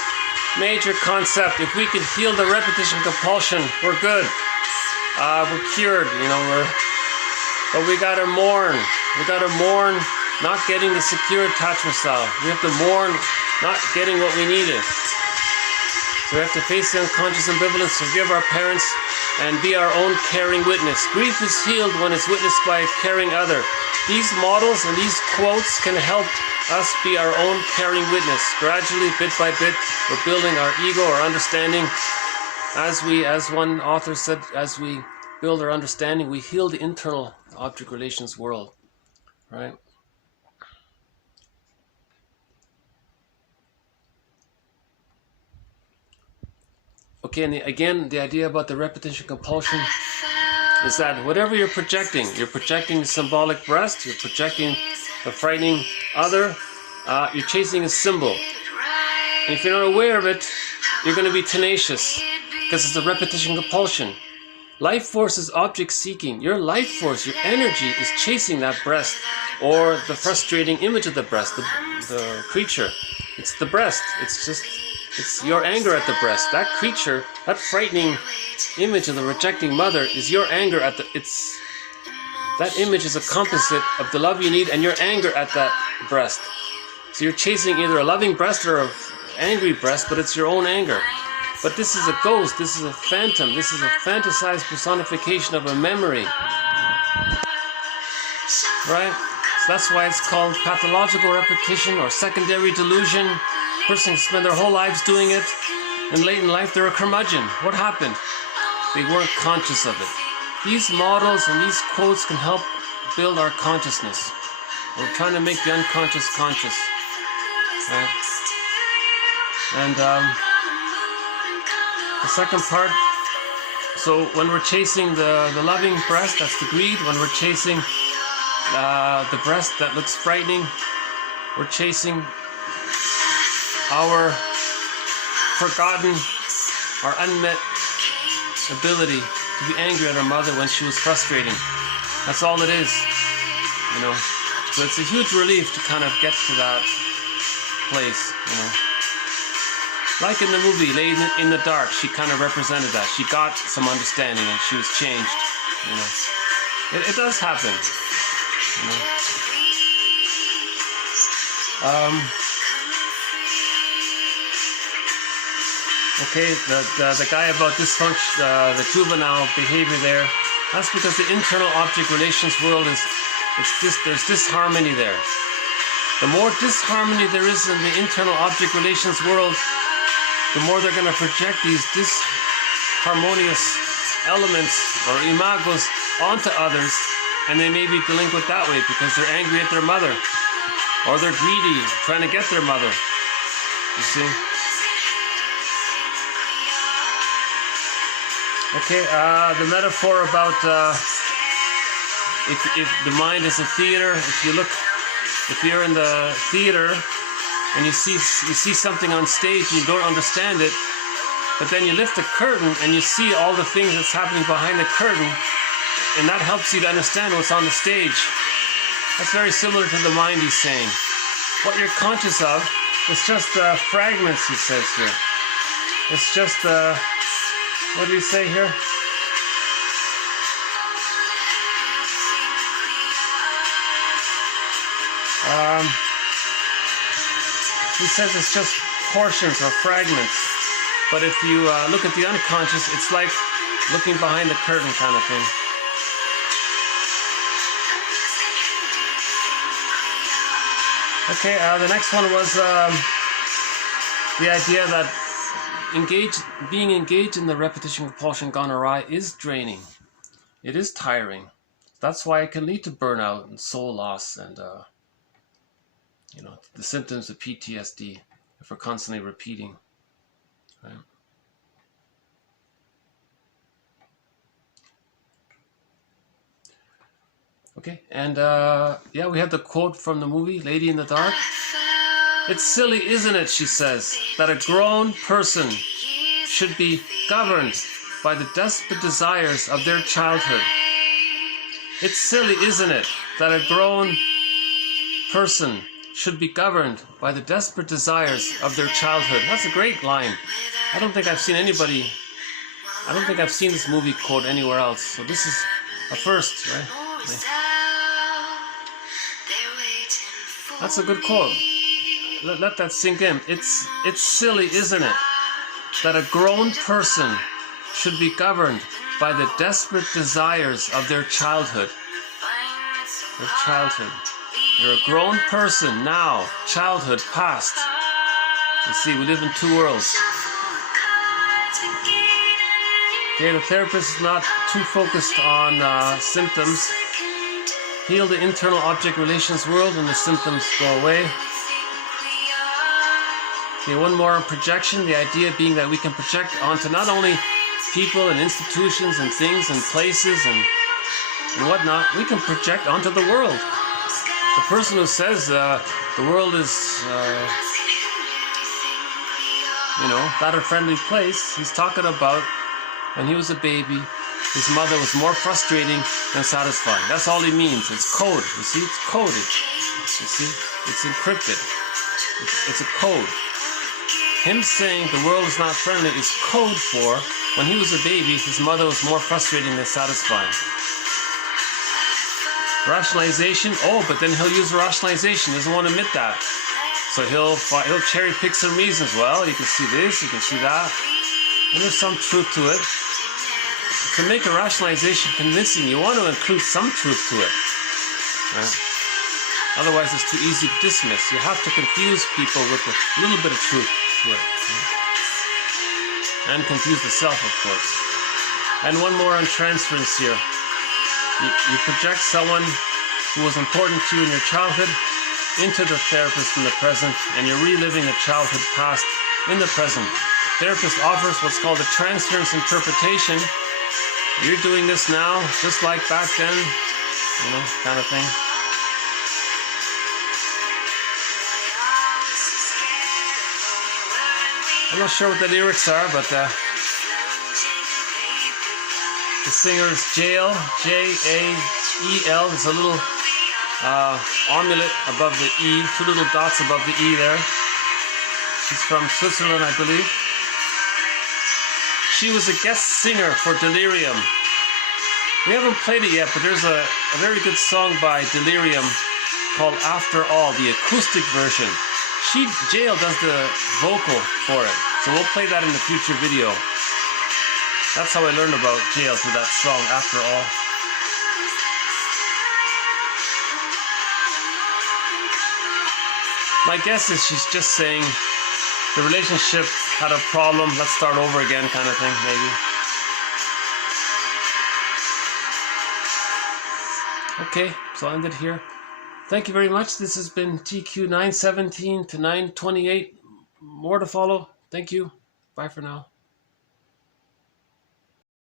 concept. If we can heal the repetition compulsion, we're good. We're cured, but we gotta mourn. We gotta mourn not getting the secure attachment style. We have to mourn not getting what we needed. So we have to face the unconscious ambivalence, forgive our parents, and be our own caring witness. Grief is healed when it's witnessed by a caring other. These models and these quotes can help us be our own caring witness. Gradually, bit by bit, we're building our ego, our understanding. As one author said, as we build our understanding, we heal the internal object relations world, right? Okay, and again, the idea about the repetition compulsion is that whatever you're projecting the symbolic breast, you're projecting the frightening other, you're chasing a symbol. And if you're not aware of it, you're going to be tenacious, because it's a repetition compulsion. Life force is object seeking. Your life force, your energy is chasing that breast, or the frustrating image of the breast, the creature. It's the breast. It's your anger at the breast. That creature, that frightening image of the rejecting mother is your anger at that image is a composite of the love you need and your anger at that breast. So you're chasing either a loving breast or an angry breast, but it's your own anger. But this is a ghost, this is a phantom, this is a fantasized personification of a memory. Right? So that's why it's called pathological repetition or secondary delusion. Person can spend their whole lives doing it, and late in life they're a curmudgeon. What happened? They weren't conscious of it. These models and these quotes can help build our consciousness. We're trying to make the unconscious conscious. Right? And the second part, so when we're chasing the loving breast, that's the greed. When we're chasing the breast that looks frightening, we're chasing our forgotten, our unmet ability to be angry at our mother when she was frustrating. That's all it is, So it's a huge relief to kind of get to that place, Like in the movie, Lady in the Dark, she kind of represented that. She got some understanding and she was changed, It does happen, Okay, the guy about dysfunction, the juvenile behavior there, that's because the internal object relations world there's disharmony there. The more disharmony there is in the internal object relations world, the more they're going to project these disharmonious elements or imagos onto others, and they may be delinquent that way because they're angry at their mother, or they're greedy, trying to get their mother, you see? Okay, the metaphor about if the mind is a theater, if you're in the theater and you see something on stage and you don't understand it, but then you lift the curtain and you see all the things that's happening behind the curtain, and that helps you to understand what's on the stage. That's very similar to the mind, he's saying. What you're conscious of is just fragments, he says here. It's just what do you say here? He says it's just portions or fragments. But if you look at the unconscious, it's like looking behind the curtain kind of thing. Okay, the next one was the idea that being engaged in the repetition compulsion gone awry is draining. It is tiring. That's why it can lead to burnout and soul loss and the symptoms of PTSD if we're constantly repeating. Right? Okay, and yeah, we have the quote from the movie Lady in the Dark. It's silly, isn't it, she says, that a grown person should be governed by the desperate desires of their childhood. It's silly, isn't it, that a grown person should be governed by the desperate desires of their childhood. That's a great line. I don't think I've seen this movie quote anywhere else. So this is a first, right? Yeah. That's a good quote. Let that sink in. It's silly, isn't it, that a grown person should be governed by the desperate desires of their childhood. Their childhood. You're a grown person now. Childhood past. You see, we live in two worlds. Okay, the therapist is not too focused on symptoms. Heal the internal object relations world and the symptoms go away. Okay, one more on projection. The idea being that we can project onto not only people and institutions and things and places and whatnot, we can project onto the world. The person who says the world is, not a friendly place, he's talking about when he was a baby, his mother was more frustrating than satisfying. That's all he means. It's code. You see, it's coded. You see, it's encrypted. It's a code. Him saying the world is not friendly is code for when he was a baby, his mother was more frustrating than satisfying. Rationalization. Oh, but then he'll use rationalization. He doesn't want to admit that. So he'll cherry pick some reasons. Well, you can see this, you can see that. And there's some truth to it. To make a rationalization convincing, you want to include some truth to it. Right? Otherwise, it's too easy to dismiss. You have to confuse people with a little bit of truth to it. Right? And confuse the self, of course. And one more on transference here. You project someone who was important to you in your childhood into the therapist in the present, and you're reliving the childhood past in the present. The therapist offers what's called a transference interpretation. You're doing this now, just like back then, kind of thing. I'm not sure what the lyrics are, but the singer is Jael, J-A-E-L. There's a little amulet above the E, two little dots above the E there. She's from Switzerland, I believe. She was a guest singer for Delirium. We haven't played it yet, but there's a very good song by Delirium called After All, the acoustic version. Jael does the vocal for it, so we'll play that in the future video. That's how I learned about Jael, through that song, After All. My guess is she's just saying the relationship had a problem, let's start over again kind of thing, maybe. Okay, so I'll end it here. Thank you very much. This has been TQ 917 to 928. More to follow. Thank you. Bye for now.